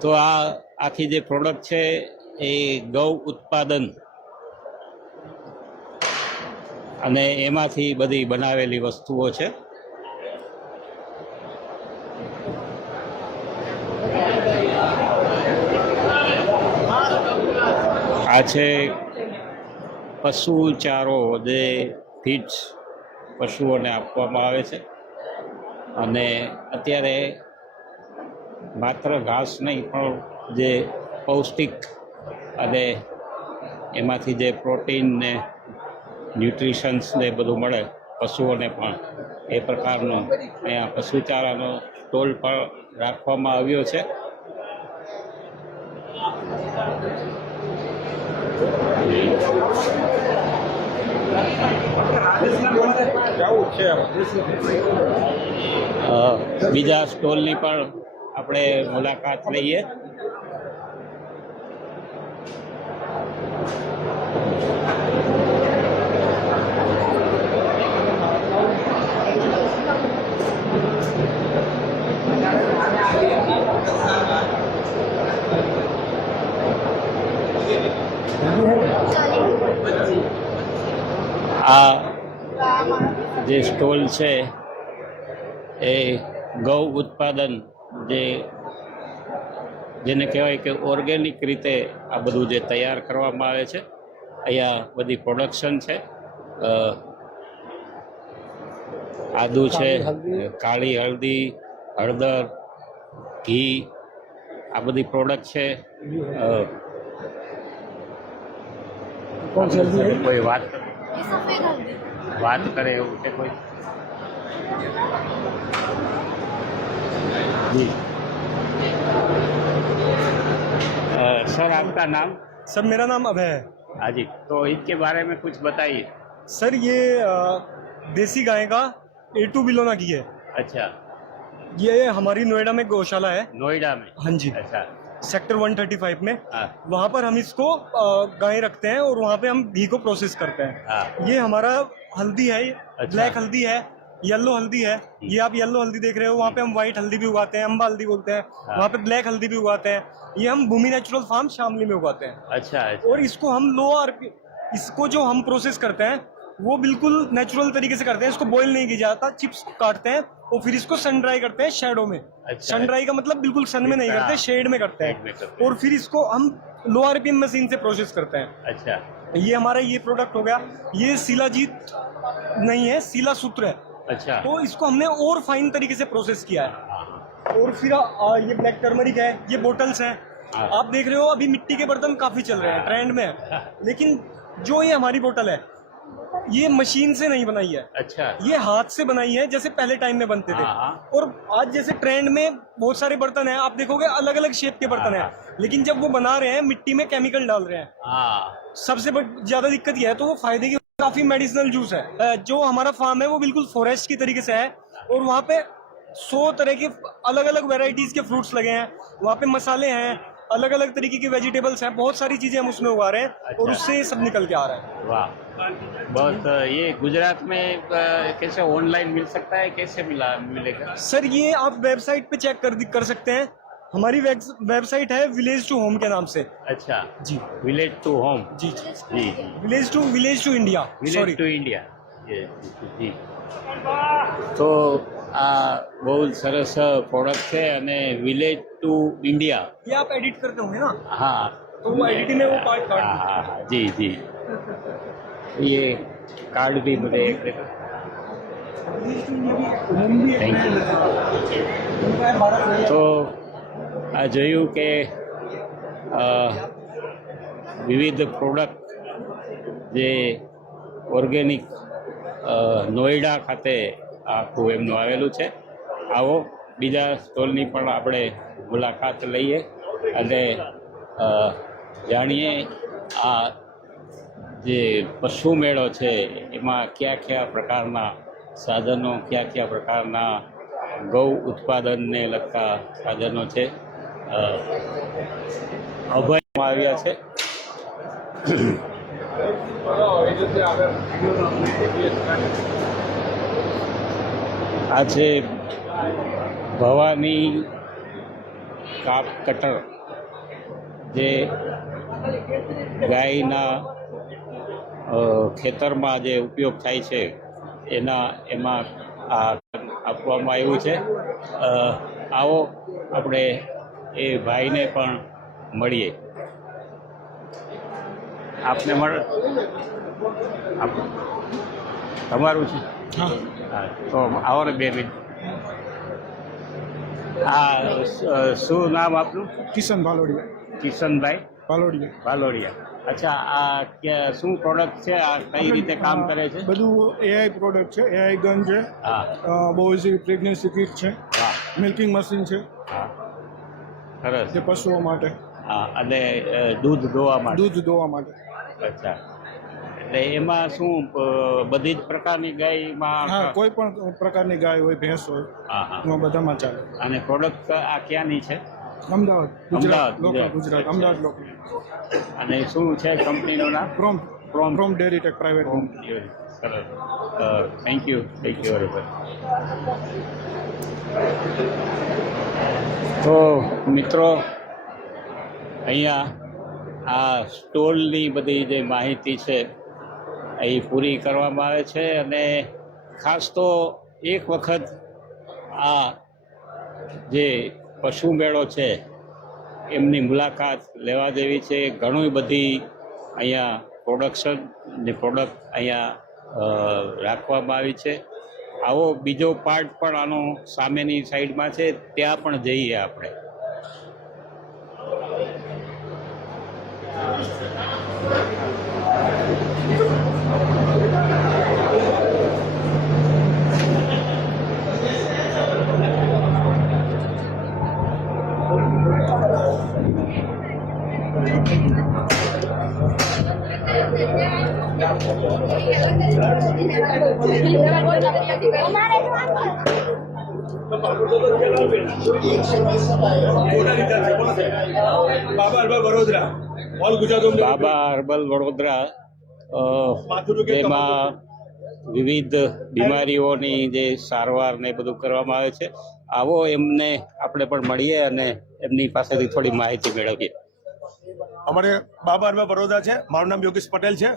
તો આ આખી જે પ્રોડક્ટ છે એ ગૌ ઉત્પાદન અને એમાંથી બધી બનાવેલી વસ્તુઓ છે. આ છે પશુ ચારો જે ફીડ્સ પશુઓને આપવામાં આવે છે અને અત્યારે માત્ર ઘાસ નહીં પણ જે પૌષ્ટિક અને એમાંથી જે પ્રોટીન ને ન્યુટ્રિશન્સ ને બધું મળે પશુઓને પણ, એ પ્રકારનો અહીંયા પશુચારાનો સ્ટોલ પણ રાખવામાં આવ્યો છે. બીજા સ્ટોલની પણ આપણે મુલાકાત લઈએ. આ જે સ્ટોલ છે એ ગૌ ઉત્પાદન જેને કહેવાય કે ઓર્ગેનિક રીતે આ બધું જે તૈયાર કરવામાં આવે છે. અહીંયા બધી પ્રોડક્શન છે. આદુ છે, કાળી હળદી, હળદર, ઘી, આ બધી પ્રોડક્ટ છે. કોઈ વાત કરે એવું છે કોઈ? जी सर, आपका नाम? सर मेरा नाम अभय है. हाँ जी, तो इसके बारे में कुछ बताइए. सर ये देसी गाय का A2 बिलोना की है. अच्छा. ये हमारी नोएडा में गौशाला है. नोएडा में? हाँ जी. अच्छा. सेक्टर 135 में. हाँ. वहाँ पर हम इसको गाय रखते हैं और वहाँ पे हम घी को प्रोसेस करते हैं. हाँ. ये हमारा हल्दी है. अच्छा. ब्लैक हल्दी है, येलो हल्दी है. ये आप येलो हल्दी देख रहे हो. वहाँ पे हम व्हाइट हल्दी भी उगाते हैं, अम्बा हल्दी बोलते हैं. हाँ. वहाँ पे ब्लैक हल्दी भी उगाते हैं. ये हम भूमि नेचुरल फार्म शामली में उगाते हैं. अच्छा, अच्छा. और इसको हम इसको जो हम प्रोसेस करते हैं वो बिल्कुल नेचुरल तरीके से करते हैं, इसको बॉईल नहीं किया जाता, चिप्स काटते हैं और फिर इसको सन ड्राई करते हैं शेडो में। सन ड्राई का मतलब बिल्कुल सन में नहीं करते, शेड में करते हैं और फिर इसको हम लो आरपीएम मशीन से प्रोसेस करते हैं। अच्छा, ये हमारा ये प्रोडक्ट हो गया। ये शिलाजीत नहीं है, शिला सूत्र है। अच्छा, तो इसको हमने और फाइन तरीके से प्रोसेस किया है। और फिर ये ब्लैक टर्मरिक है, ये बोटल्स हैं। आप देख रहे हो अभी मिट्टी के बर्तन काफी चल रहे हैं, ट्रेंड में है, लेकिन जो ये हमारी बोतल है ये मशीन से नहीं बनाई है। अच्छा, ये हाथ से बनाई है, जैसे पहले टाइम में बनते थे। और आज जैसे ट्रेंड में बहुत सारे बर्तन हैं, आप देखोगे अलग अलग शेप के बर्तन हैं, लेकिन जब वो बना रहे हैं मिट्टी में केमिकल डाल रहे हैं। सबसे ज्यादा दिक्कत यह है, तो वो फायदे की काफी मेडिसिनल जूस है। जो हमारा फार्म है वो बिल्कुल फॉरेस्ट की तरीके से है और वहाँ पे 100 तरह के अलग अलग वेराइटीज के फ्रूट्स लगे हैं। वहाँ पे मसाले हैं, अलग अलग तरीके की वेजिटेबल्स हैं, बहुत सारी चीजें हम उसमें उगा रहे हैं और उससे ये सब निकल के आ रहा है। वाह, बहुत। ये गुजरात में कैसे ऑनलाइन मिल सकता है, कैसे मिलेगा? सर ये आप वेबसाइट पे चेक कर सकते हैं। हमारी वेबसाइट है विलेज टू होम के नाम से। अच्छा जी, विलेज टू होम। जी जी, village to India, village to India. जी, તો આ બહુ સરસ પ્રોડક્ટ છે અને વિલેજ ટુ ઇન્ડિયા। ये आप एडिट करते होंगे ना, हाँ, तो वो एडिटिंग में वो पार्ट काट हाँ हाँ हाँ, जी जी। ये कार्ड भी मुझे થેન્ક યુ। તો આ જોયું કે વિવિધ પ્રોડક્ટ જે ઓર્ગેનિક નોઈડા ખાતે આખું એમનું આવેલું છે। આવો બીજા સ્ટોલની પણ આપણે મુલાકાત લઈએ અને જાણીએ આ જે પશુ મેળો છે એમાં કયા કયા પ્રકારના સાધનો, કયા કયા પ્રકારના ગૌ ઉત્પાદનને લગતા સાધનો છે અભયમાં આવ્યા છે। આ છે ભવાની કાપ કટર, જે ગાયના ખેતરમાં જે ઉપયોગ થાય છે એમાં આ આપવામાં આવ્યું છે। આવો આપણે એ ભાઈને પણ મળીએ। આપને તમારું છે? હા, તો આવો ને 2 મિનિટ। આ શું નામ આપનું? किशन भालोड़िया। કિશનભાઈ भालोड़िया ભાલોડિયા। અચ્છા, આ શું પ્રોડક્ટ છે, આ કઈ રીતે કામ કરે છે? બધું એઆઈ પ્રોડક્ટ છે, એઆઈ ગન છે, હા, બહુ ઇઝી પ્રેગ્નન્સી કિટ છે, હા, મિલ્કિંગ મશીન છે, હા, સરસ। જે પશુઓ માટે, હા, અને દૂધ દોવા માટે? દૂધ દોવા માટે। અચ્છા, એટલે એમાં શું બધી જ પ્રકારની ગાયમાં? હા, કોઈ પણ પ્રકારની ગાય હોય, ભેંસ હોય, હા હા, એમાં બધામાં ચાલે। અને પ્રોડક્ટ આ ક્યાંની છે? Ahmedabad, Ahmedabad, local, Gujarat, Ahmedabad local. અને શું છે કંપનીનું નામ? From dairy tech private. સરસ, થેન્ક યુ વેરી મચ। તો મિત્રો, અહીંયા આ સ્ટોલની બધી જે માહિતી છે એ પૂરી કરવામાં આવે છે અને ખાસ તો એક વખત આ જે પશુ મેળો છે એમની મુલાકાત લેવા જેવી છે। ઘણી બધી અહીંયા પ્રોડક્શન ને પ્રોડક્ટ અહીંયા રાખવામાં આવી છે। આવો બીજો પાર્ટ પણ આનો સામેની સાઈડમાં છે, ત્યાં પણ જઈએ આપણે। બાબા હર્બલ વડોદરા, જેમાં વિવિધ બીમારીઓની જે સારવાર ને બધું કરવામાં આવે છે। આવો એમને આપણે પણ મળીએ અને એમની પાસેથી થોડી માહિતી મેળવીએ। અમારે બાબા હર્બલ વડોદરા છે, મારું નામ યોગેશ પટેલ છે।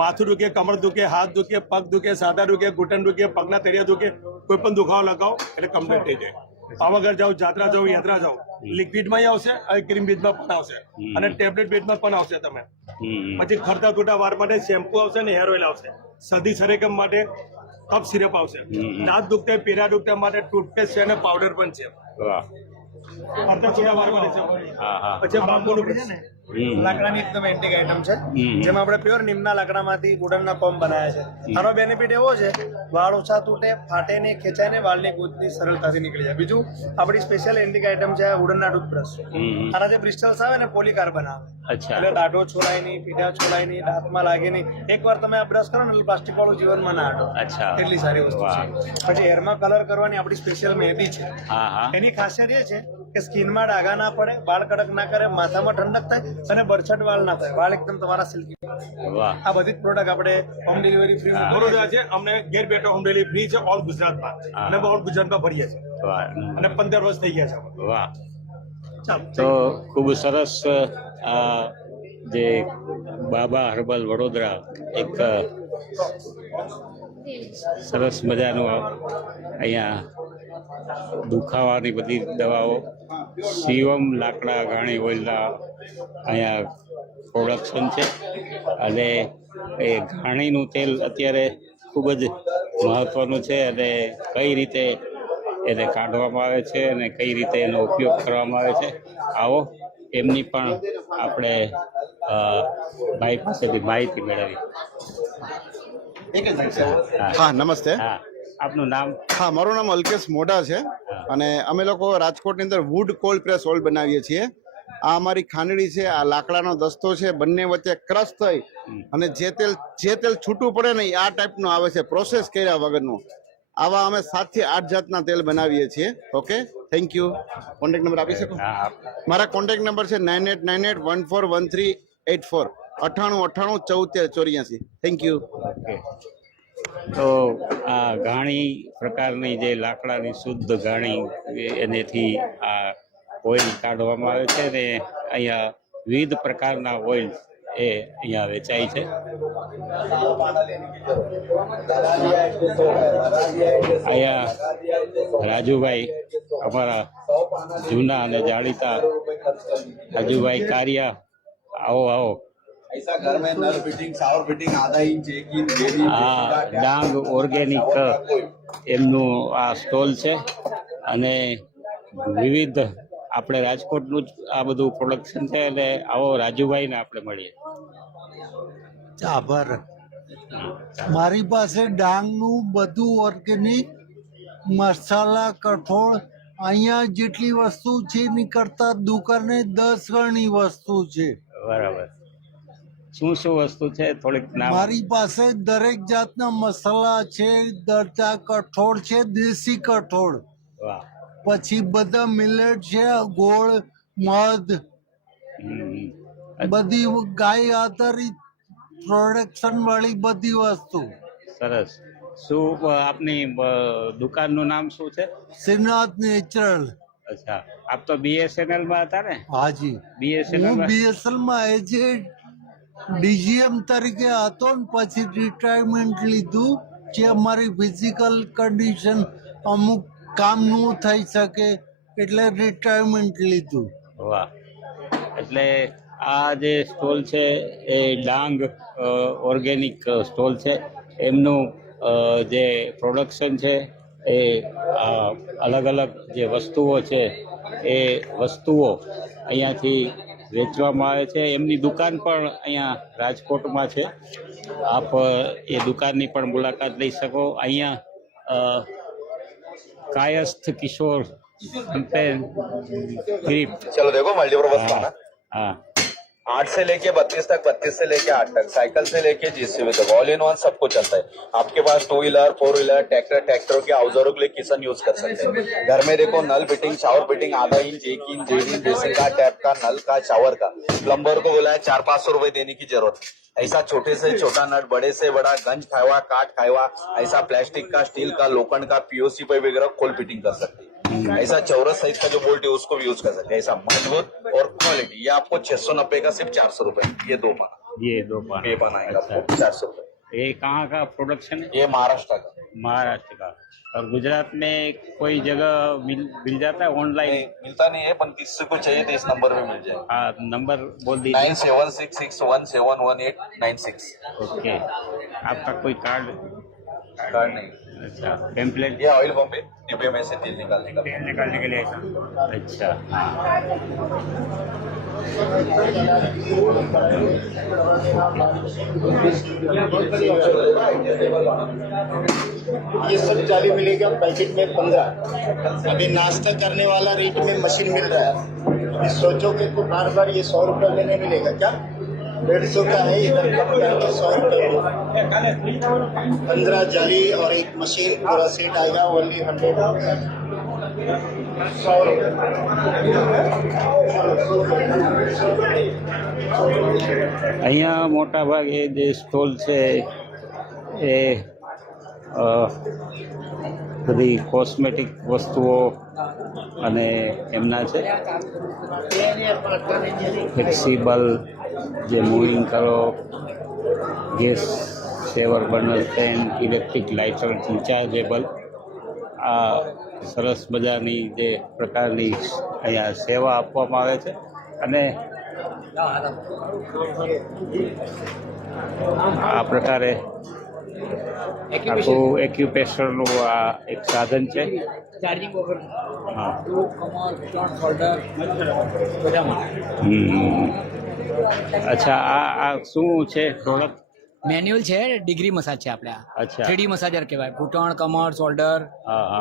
માથું દુખે, કમર દુખે, હાથ દુખે, પગ દુખે, સાદા દુખે, ઘૂંટણ દુખે, પગના તળિયા દુખે, કોઈ પણ દુખાવો લગાવો એટલે કમ્પ્લીટ થઈ જાય. પાવાગઢ જાઓ, જાત્રા જાઓ, યાત્રા જાઓ, લિક્વિડમાં આવશે અને ક્રીમ બેઝમાં પણ આવશે અને ટેબ્લેટ બેઝમાં પણ આવશે. તમે પછી ખરતા તૂટા વાર માટે શેમ્પુ આવશે ને હેર ઓઇલ આવશે. શરદી સરેકમ માટે કફ સિરપ આવશે. દાંત દુખતા પીરા દુખતા માટે ટૂથપેસ્ટ છે અને પાવડર પણ છે. ખરતા તૂટા વાર માટે છે. પછી બાંબુનું છે ને લાકડાની એકદમ એન્ટિક આઇટમ છે, જેમાં આપણે પ્યોર નીમના લાકડામાંથી વુડનના પંપ બનાવ્યા છે. આનો બેનિફિટ એવો છે, વાળ ઓછા તૂટે, ફાટે નહીં, ખેંચાય ને, વાળની ગૂંચની સરળતાથી નીકળી જાય. બીજું આપણી સ્પેશિયલ એન્ટિક આઇટમ છે વુડનના ટૂથબ્રશ. આના જે બ્રિસ્ટલ્સ આવે ને પોલીકાર્બન આવે, એટલે દાઢો છોલાય નહીં, પીડા છોલાય નહીં, દાંતમાં લાગે નહીં. એકવાર તમે આ બ્રશ કરો ને એટલે પ્લાસ્ટિક વાળું જીવનમાં ના આડો. એટલી સારી વસ્તુ છે. પછી હેરમાં કલર કરવાની આપણી સ્પેશિયલ મહેંદી છે. એની ખાસિયત એ છે કે સ્કિનમાં ડાઘા ના પડે, વાળ કડક ના કરે, માથામાં ઠંડક થાય અને બરછટ વાળ ના થાય. વાળ એકદમ તમારા સિલ્કી. આ બધી જ પ્રોડક્ટ આપણે હોમ ડિલિવરી ફ્રી વડોદરા છે. અમને ઘેર બેઠો હોમ ડિલિવરી ફ્રી છે ઓલ ગુજરાતમાં અને ઓલ ગુજરાતમાં ભરીએ છીએ અને 15 વર્ષ થઈ ગયા છે. વાહ, તો ખૂબ સરસ. આ જે બાબા હર્બલ વડોદરા એક સરસ મજાનું અહીંયા દુખાવાની બધી દવાઓ, શિવમ લાકડા ઘાણી ઓઇલના અહીંયા પ્રોડક્શન છે. અને એ ઘાણીનું તેલ અત્યારે ખૂબ જ મહત્ત્વનું છે અને કઈ રીતે એને કાઢવામાં આવે છે અને કઈ રીતે એનો ઉપયોગ કરવામાં આવે છે, આવો એમની પણ આપણે ભાઈ પાસેથી માહિતી મેળવી. હા, નમસ્તે. હા, આપનું નામ? હા, મારું નામ અલ્કેશ મોઢા છે અને અમે લોકો રાજકોટની અંદર વુડ કોલ્ડ પ્રેસ ઓઇલ બનાવીએ છીએ. આ અમારી ખાંડડી છે, આ લાકડાનો દસ્તો છે, બંને વચ્ચે ક્રશ થઈ અને જે તેલ છૂટું પડે ને આ ટાઈપનું આવે છે, પ્રોસેસ કર્યા વગરનું. આવા અમે 7 થી 8 જાતના તેલ બનાવીએ છીએ. Okay, thank you. Contact number આપી શકો? મારા કોન્ટેક્ટ નંબર છે 9898141384 9898147484. Thank you. તો આ ઘાણી પ્રકારની જે લાકડાની શુદ્ધ ઘાણી એનેથી આ ઓઇલ કાઢવામાં આવે છે ને અહીંયા વિવિધ પ્રકારના ઓઇલ એ અહીંયા વેચાય છે. અહીંયા રાજુભાઈ, અમારા જૂના અને જાણીતા રાજુભાઈ કારિયા, આવો આવો. આ ડાંગ ઓર્ગેનિક એમનું આ સ્ટોલ છે અને વિવિધ આપણે રાજકોટનું જ આ બધું પ્રોડક્શન છે. અને આવો રાજુભાઈને આપણે મળીએ. આભાર. મારી પાસે ડાંગનું બધું ઓર્ગેનિક મસાલા, કઠોળ, અહીંયા જેટલી વસ્તુ છે એની કરતા દુકાને 10 ગણી વસ્તુ છે. બરાબર. શું શું વસ્તુ છે થોડીક નામ? મારી પાસે દરેક જાતના મસાલા છે, દરતા કઠોળ છે, દેશી કઠોળ, પછી બધા મિલેટ છે, ગોળ, મધ, બધી ગાય આધારિત પ્રોડક્શન વાળી બધી વસ્તુ. સરસ. શું આપની દુકાનનું નામ શું છે? શ્રીનાથ નેચરલ. અચ્છા, આપ તો BSNL માં હતા ને? હાજી, BSNL હું BSNL માં એજ DGM તરીકે હતો ને પછી રિટાયરમેન્ટ લીધું. જે અમારી ફિઝિકલ કન્ડિશન અમુક કામ ન થઈ શકે એટલે રિટાયરમેન્ટ લીધું. વાહ. એટલે આ જે સ્ટોલ છે એ ડાંગ ઓર્ગેનિક સ્ટોલ છે. એમનું જે પ્રોડક્શન છે એ અલગ અલગ જે વસ્તુઓ છે એ વસ્તુઓ અહીંયાથી વેચવામાં આવે છે. એમની દુકાન પણ અહીંયા રાજકોટમાં છે. આપ એ દુકાનની પણ મુલાકાત લઈ શકો. અહીંયા कायस्थ किशोर ग्रिप. चलो देखो मल्टीपर्पज खाना. हाँ, 8 से लेके 32 तक, 32 से लेके 8 तक, साइकिल से लेके JCB तक, ऑल इन वन सब कुछ चलता है. आपके पास 2 व्हीलर, 4 व्हीलर, ट्रैक्टरों के औजारों के लिए किचन यूज कर सकते हैं. घर में देखो नल फिटिंग, शावर फिटिंग, आधा इंच, 1 इंच, 1.5 इंच, बेसिन का, टैप का, नल का, शावर का. प्लम्बर को बोला है 400-500 रुपए देने की जरूरत. ऐसा छोटे से छोटा नट, बड़े से बड़ा, गंज खाएवा, काट खाएवा, ऐसा प्लास्टिक का, स्टील का, लोखंड का, POC पाइप वगैरह खोल फिटिंग कर सकते हैं. ऐसा चौरस साइज का जो बोल्ट है उसको भी यूज कर सकते हैं. ऐसा मजबूत और क्वालिटी. ये आपको 690 का सिर्फ 400 रुपए, ये 2 बना. ये दो पान ये पान आएगा अच्छा। आपको 400 रुपये। ये कहाँ का प्रोडक्शन है? ये महाराष्ट्र का। महाराष्ट्र का। और गुजरात में कोई जगह मिल जाता है ऑनलाइन? मिलता नहीं है, पर किसी को चाहिए तो इस नंबर पे मिल जाएगा। हाँ, नंबर बोल दीजिए। 9766171896। ओके। आपका कोई कार्ड नहीं। अच्छा, टेम्पलेट? ये ऑयल पंप है, डिब्बे में से तेल निकालने का। तेल निकालने के लिए ऐसा? अच्छा। ये सब 40 मिलेगा, पैकेट में 15। अभी नाश्ता करने वाला रेट में मशीन मिल रहा है। ये सोचोगे तो बार बार ये 100 रुपये में नहीं मिलेगा क्या? 150 का है, इधर कम करके 100 रुपये। 15 जाली और एक मशीन पूरा सेट आएगा, ओनली 100 रुपये। અહીંયા મોટા ભાગે જે સ્ટોલ છે એ બધી કોસ્મેટિક વસ્તુઓ અને એમના છે. ફ્લેક્સિબલ જે મૂવિંગ કરો, gas saver burner pan, electric lighter rechargeable, આ સરસ મજાની જે પ્રકારની અહીંયા સેવા આપવામાં આવે છે. અને આ પ્રકારે આખું એક્યુપ્રેશરનું આ એક સાધન છે. હા. અચ્છા, આ શું છે પ્રોડક્ટ? મેન્યુઅલ છે, ડિગ્રી મસાજ છે આપણે. અચ્છા. 3D મસાજર કહેવાય. ઘૂંટણ, કમર, શોલ્ડર,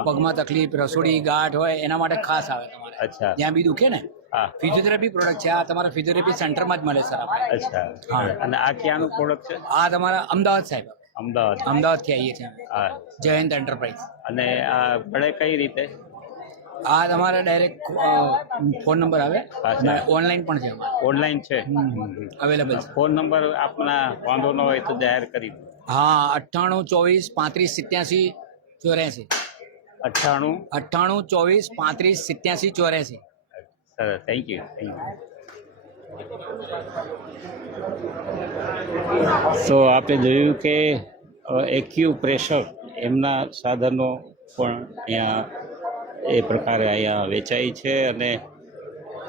પગમાં તકલીફ, રસોડી, ગાંઠ હોય એના માટે ખાસ આવે તમારે. અચ્છા. જ્યાં બી દુખે ને. ફિઝિયોથેરાપી પ્રોડક્ટ છે. આ તમારા ફિઝિયોથેરાપી સેન્ટરમાં જ મળે સર આપણે. અચ્છા. અને આ ક્યાંનું પ્રોડક્ટ છે? આ તમારા અમદાવાદ સાહેબ. અમદાવાદથી આવીએ છીએ. જયંત એન્ટરપ્રાઇઝ. અને આ મળે કઈ રીતે? આ તમારા ડાયરેક્ટ ફોન નંબર આવે, ઓનલાઈન પણ છે. ઓનલાઈન છે, અવેલેબલ છે. ફોન નંબર આપના વાંધો ન હોય તો જાહેર કરી દો. હા, 98 24 35 87 84. 98 24 35 87 84. સરસ, થેન્ક યુ. તો આપણે જોયું કે એક્યુપ્રેશર એમના સાધનો પણ અહીંયા એ પ્રકારે અહીંયા વેચાય છે અને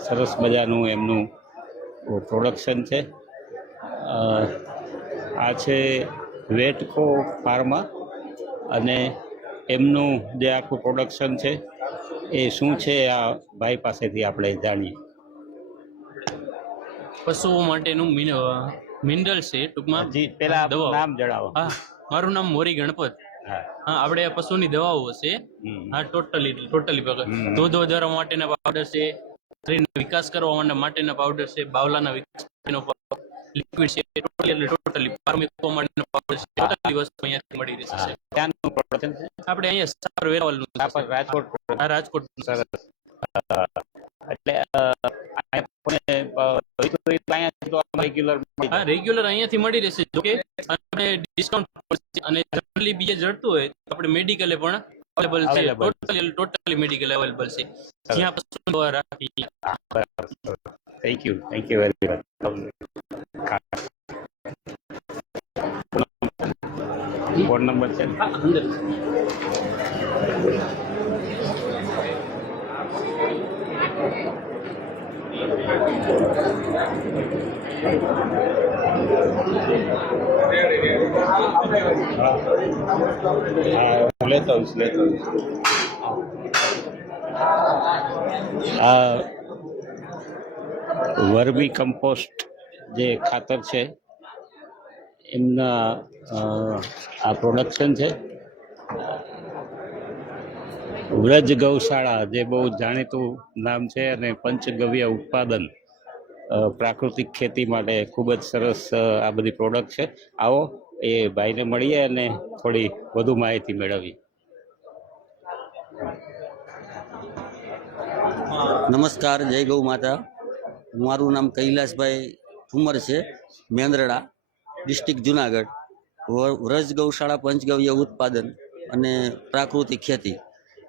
સરસ મજાનું એમનું પ્રોડક્શન છે. આ છે વેટકો ફાર્મા અને એમનું જે આખું પ્રોડક્શન છે એ શું છે આ ભાઈ પાસેથી આપણે જાણીએ. પશુઓ માટેનું મિનરલ છે ટૂંકમાં. જી, પેલા નામ જણાવો. હા, મારું નામ મોરી ગણપત. હા, આપણે પશુની દવાઓ છે. હા, ટોટલી દૂધ વધારવા માટેના પાવડર છે, શરીરનો વિકાસ કરવા માટેના પાવડર છે, બાવલાના વિકાસ લિક્વિડ છે, ટોટલી ફાર્મ મૂકવા માટેનો પાવડર છે. ટોટલી વસ્તુ અહીંયાથી મળી રહેશે. ક્યાંનું પ્રોડક્શન છે? આપણે અહીંયા સાપર વેરાવળનું છે. રાજકોટ. હા, રાજકોટ. સરસ. એટલે રેગ્યુલર અહીંયાથી મળી રહેશે. જોકે આપણે ડિસ્કાઉન્ટ અને જનરલી બીજે જડતું હોય આપણે મેડિકલે પણ અવેલેબલ છે. ટોટલી મેડિકલ અવેલેબલ છે, જ્યાં પશુ દવા રાખી. Thank you very much. Phone number છે? લેતો આ વર્મી કમ્પોસ્ટ જે ખાતર છે એમના આ પ્રોડક્શન છે. વ્રજ ગૌશાળા જે બહુ જાણીતું નામ છે અને પંચગવ્ય ઉત્પાદન પ્રાકૃતિક ખેતી માટે ખૂબ જ સરસ આ બધી પ્રોડક્ટ છે. આવો એ ભાઈને મળીએ અને થોડી વધુ માહિતી મેળવીએ. નમસ્કાર, જય ગૌ માતા. મારું નામ કૈલાસભાઈ ઠુમર છે, મેંદરડા, ડિસ્ટ્રિક્ટ જુનાગઢ. વ્રજ ગૌશાળા પંચગવ્ય ઉત્પાદન અને પ્રાકૃતિક ખેતી.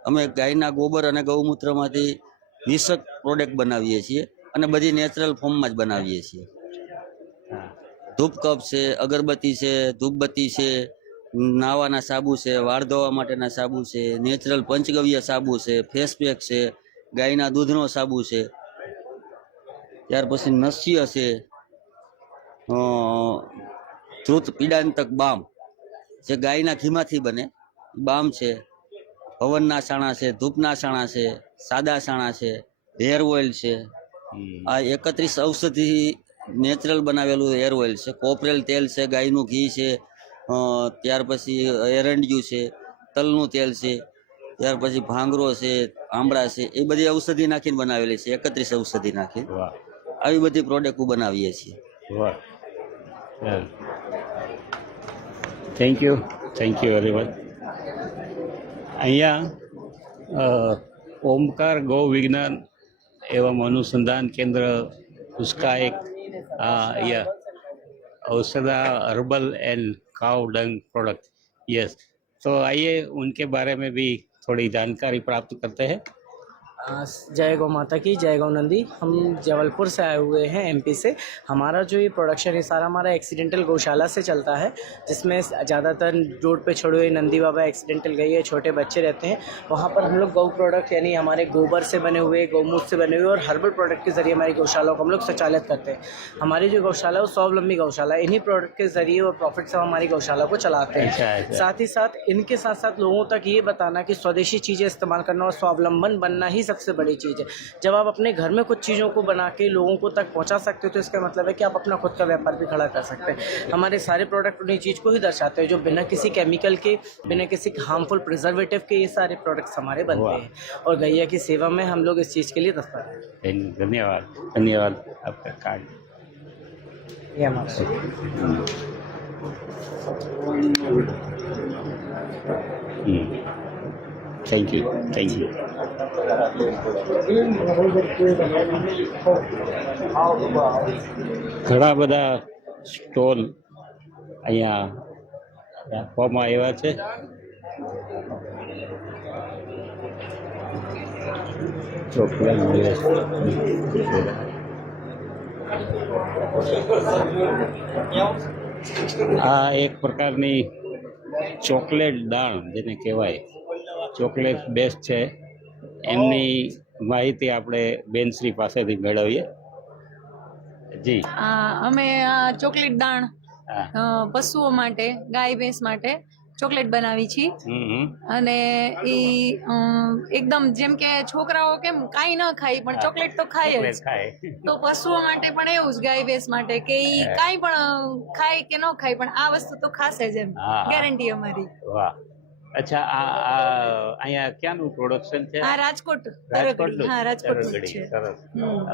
અમે ગાયના ગોબર અને ગૌમૂત્રમાંથી 20 પ્રોડક્ટ બનાવીએ છીએ અને બધી નેચરલ ફોર્મમાં જ બનાવીએ છીએ. ધૂપ કપ છે, અગરબત્તી છે, ધૂપબત્તી છે, નાવાના સાબુ છે, વાળ ધોવા માટેના સાબુ છે, નેચરલ પંચગવ્ય સાબુ છે, ફેસ પેક છે, ગાયના દૂધનો સાબુ છે, ત્યાર પછી નસ્ય છે, ધ્રુત પીડાંતક બામ જે ગાયના ઘીમાંથી બને બામ છે, હવનના સાણા છે, ધૂપના સાણા છે, સાદા સાણા છે, હેર ઓઇલ છે. આ 31 ઔષધિ નેચરલ બનાવેલું હેર ઓઇલ છે. કોપરેલ તેલ છે, ગાયનું ઘી છે, ત્યાર પછી એરંડિયું છે, તલનું તેલ છે, ત્યાર પછી ભાંગરો છે, આંબળા છે, એ બધી ઔષધિ નાખીને બનાવેલી છે. 31 ઔષધિ નાખીને આવી બધી પ્રોડક્ટ બનાવીએ છીએ. Thank you very much. અહીંયા ओमकार गौ विज्ञान एवं अनुसंधान केंद्र उसका एक यह औषधा herbal and cow dung product, yes. तो आइए उनके बारे में भी थोड़ी जानकारी प्राप्त करते हैं. जय गौ माता की, जय गौ नंदी. हम जबलपुर से आए हुए हैं, एमपी से. हमारा जो ये प्रोडक्शन है सारा हमारा एक्सीडेंटल गौशाला से चलता है, जिसमें ज़्यादातर रोड पे छोड़े हुए नंदी बाबा एक्सीडेंटल गई है, छोटे बच्चे रहते हैं. वहाँ पर हम लोग गौ प्रोडक्ट यानी हमारे गोबर से बने हुए, गौमूत्र से बने हुए और हर्बल प्रोडक्ट के जरिए हमारी गौशालाओं को हम लोग संचालित करते हैं. हमारी जो गौशाला है वो स्वावलंबी गौशाला है. इन्हीं प्रोडक्ट के जरिए और प्रॉफिट से हम हमारी गौशाला को चलाते हैं. साथ ही साथ इनके साथ साथ लोगों तक ये बताना कि स्वदेशी चीज़ें इस्तेमाल करना और स्वावलंबन बनना ही सबसे बड़ी चीज़ है. जब आप अपने घर में कुछ चीज़ों को बना के लोगों को तक पहुंचा सकते हो तो इसका मतलब है कि आप अपना खुद का व्यापार भी खड़ा कर सकते हैं. हमारे सारे प्रोडक्ट उन्हीं चीज़ को ही दर्शाते हैं जो बिना किसी केमिकल के, बिना किसी हार्मफुल प्रिजर्वेटिव के ये सारे प्रोडक्ट्स हमारे बनते हैं. और गैया की सेवा में हम लोग इस चीज़ के लिए तत्पर हैं. धन्यवाद. आपका कार्ड ये हमारा થેન્ક યુ. ઘણા બધા સ્ટોલ અહીંયા રાખવામાં આવ્યા છે. આ એક પ્રકારની ચોકલેટ દાણ જેને કહેવાય, ચોકલેટ બેસ્ટ છે. એમની માહિતી આપણે બેનશ્રી પાસેથી મેળવીએ. જી, અમે આ ચોકલેટ દાણ પશુઓ માટે, ગાય ભેંસ માટે ચોકલેટ બનાવી છીએ. અને એ એકદમ જેમ કે છોકરાઓ કેમ કાંઈ ન ખાય પણ ચોકલેટ તો ખાય જ, તો પશુઓ માટે પણ એવું જ, ગાય ભેંસ માટે કે એ કાંઈ પણ ખાય કે ન ખાય પણ આ વસ્તુ તો ખાશે જ, એમ ગેરંટી અમારી. વાહ. અચ્છા, અહીંયા ક્યાંનું પ્રોડક્શન છે? હા, રાજકોટ. હા, રાજકોટ છે. સરસ.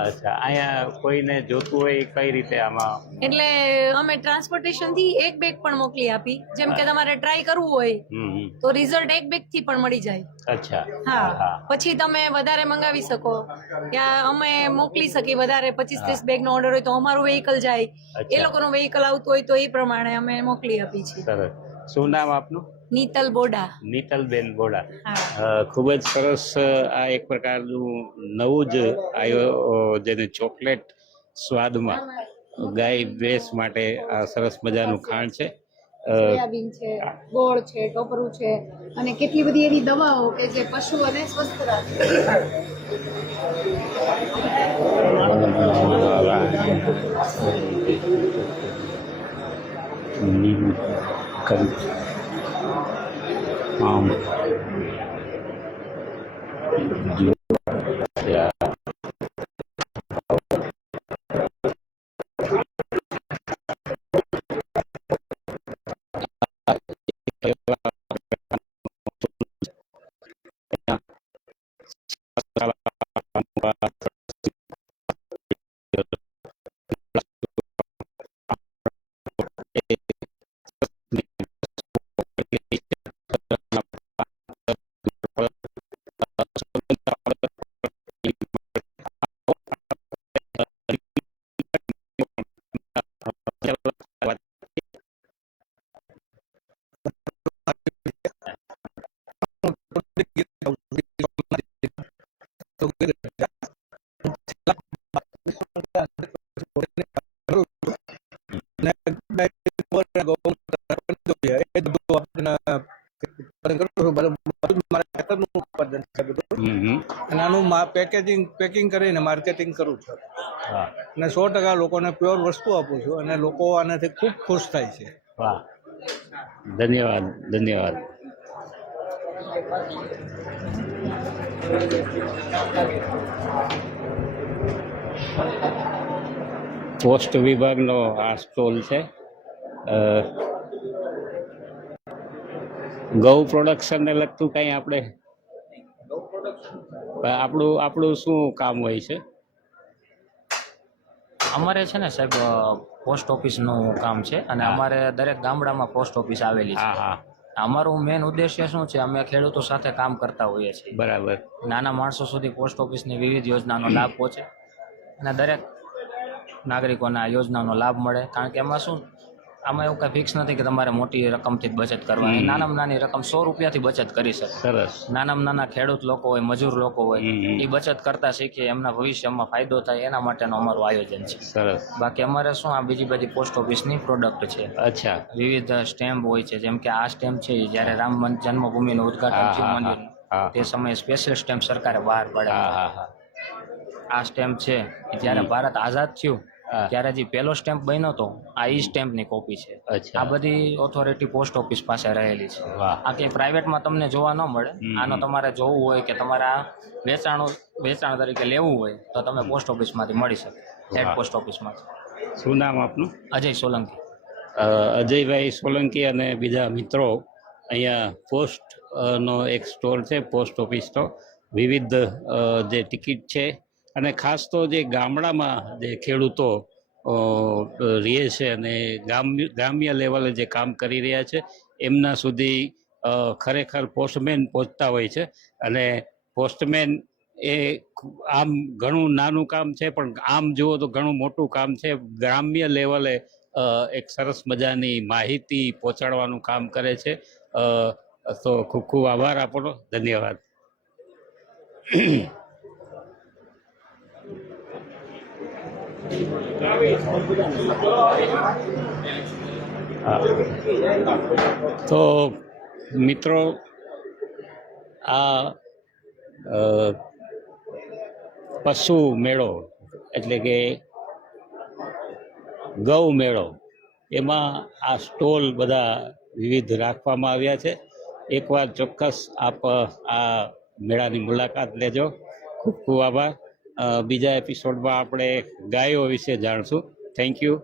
અચ્છા, અહીંયા કોઈને જોતું હોય કઈ રીતે આમાં? એટલે અમે ટ્રાન્સપોર્ટેશન થી એક બેગ પણ મોકલી આપી. જેમ કે તમારે ટ્રાય કરવું હોય તો રિઝલ્ટ એક બેગ થી પણ મળી જાય. અચ્છા. હા, પછી તમે વધારે મંગાવી શકો, ત્યાં અમે મોકલી શકીએ વધારે 25-30 બેગ નો ઓર્ડર હોય તો અમારું વેહિકલ જાય, એ લોકોનું વેહિકલ આવતું હોય તો એ પ્રમાણે અમે મોકલી આપી છીએ. સરસ. શું નામ આપનું? નીતલ બોડા. નીતલબેન બોડા. ખૂબ જ સરસ. આ એક પ્રકારનું નવું જ આયો જેને ચોકલેટ સ્વાદમાં ગાય ભેંસ માટે આ સરસ મજાનું ખાંડ છે. સોયાબીન છે, ગોળ છે, ટોપરું છે અને કેટલી બધી એવી દવાઓ કે જે પશુઓને સ્વસ્થ રાખે. અને આનું પેકિંગ કરીને માર્કેટિંગ કરું છું અને 100% લોકોને પ્યોર વસ્તુ આપું છું અને લોકો આનાથી ખૂબ ખુશ થાય છે. વાહ, ધન્યવાદ ધન્યવાદ. પોસ્ટ વિભાગનો આ સ્ટોલ છે. ગૌ પ્રોડક્શનને લગતું કંઈ આપણે આપણું શું કામ હોય છે? અમારે છે ને સાહેબ પોસ્ટ ઓફિસનું કામ છે અને અમારે દરેક ગામડામાં પોસ્ટ ઓફિસ આવેલી છે. અમારું મેઇન ઉદ્દેશ્ય શું છે, અમે ખેડૂતો સાથે કામ કરતા હોઈએ છીએ. બરાબર. નાના માણસો સુધી પોસ્ટ ઓફિસની વિવિધ યોજનાનો લાભ પહોંચે અને દરેક નાગરિકોને આ યોજનાનો લાભ મળે. કારણ કે એમાં શું, આમાં એવું કંઈ ફિક્સ નથી કે તમારે મોટી રકમથી જ બચત કરવાની. નાનામાં નાની રકમ 100 રૂપિયાથી બચત કરી શકે. સરસ. નાનામાં નાના ખેડૂત લોકો હોય, મજૂર લોકો હોય, એ બચત કરતા શીખે, એમના ભવિષ્યમાં ફાયદો થાય, એના માટેનું અમારું આયોજન છે. સરસ. બાકી અમારે શું, આ બીજી બધી પોસ્ટ ઓફિસની પ્રોડક્ટ છે. અચ્છા. વિવિધ સ્ટેમ્પ હોય છે, જેમ કે આ સ્ટેમ્પ છે જ્યારે રામ જન્મભૂમિનું ઉદ્ઘાટન થયું મંદિરનું, તે સમયે સ્પેશિયલ સ્ટેમ્પ સરકારે બહાર પાડ્યા. આ સ્ટેમ્પ છે જ્યારે ભારત આઝાદ થયું ત્યારે જે પહેલો સ્ટેમ્પ બન્યો હતો, આ ઈ સ્ટેમ્પની કોપી છે. આ બધી ઓથોરિટી પોસ્ટ ઓફિસ પાસે રહેલી છે. આ કંઈ પ્રાઇવેટમાં તમને જોવા ન મળે. આનો તમારે જોવું હોય કે તમારે આ વેચાણ તરીકે લેવું હોય તો તમે પોસ્ટ ઓફિસમાંથી મળી શકે, હેડ પોસ્ટ ઓફિસમાંથી. શું નામ આપનું? અજય સોલંકી. અજયભાઈ સોલંકી અને બીજા મિત્રો અહીંયા પોસ્ટ નો એક સ્ટોર છે, પોસ્ટ ઓફિસનો. વિવિધ જે ટિકિટ છે અને ખાસ તો જે ગામડામાં જે ખેડૂતો રહે છે અને ગ્રામ્ય લેવલે જે કામ કરી રહ્યા છે એમના સુધી ખરેખર પોસ્ટમેન પહોંચતા હોય છે. અને પોસ્ટમેન એ આમ ઘણું નાનું કામ છે, પણ આમ જુઓ તો ઘણું મોટું કામ છે. ગ્રામ્ય લેવલે એક સરસ મજાની માહિતી પહોંચાડવાનું કામ કરે છે. તો ખૂબ ખૂબ આભાર આપણો. ધન્યવાદ. તો મિત્રો, આ પશુ મેળો એટલે કે ગૌ મેળો, એમાં આ સ્ટોલ બધા વિવિધ રાખવામાં આવ્યા છે. એકવાર ચોક્કસ આપ આ મેળાની મુલાકાત લેજો. ખૂબ ખૂબ આભાર. બીજા એપિસોડમાં આપણે ગાયો વિશે જાણશું. Thank you.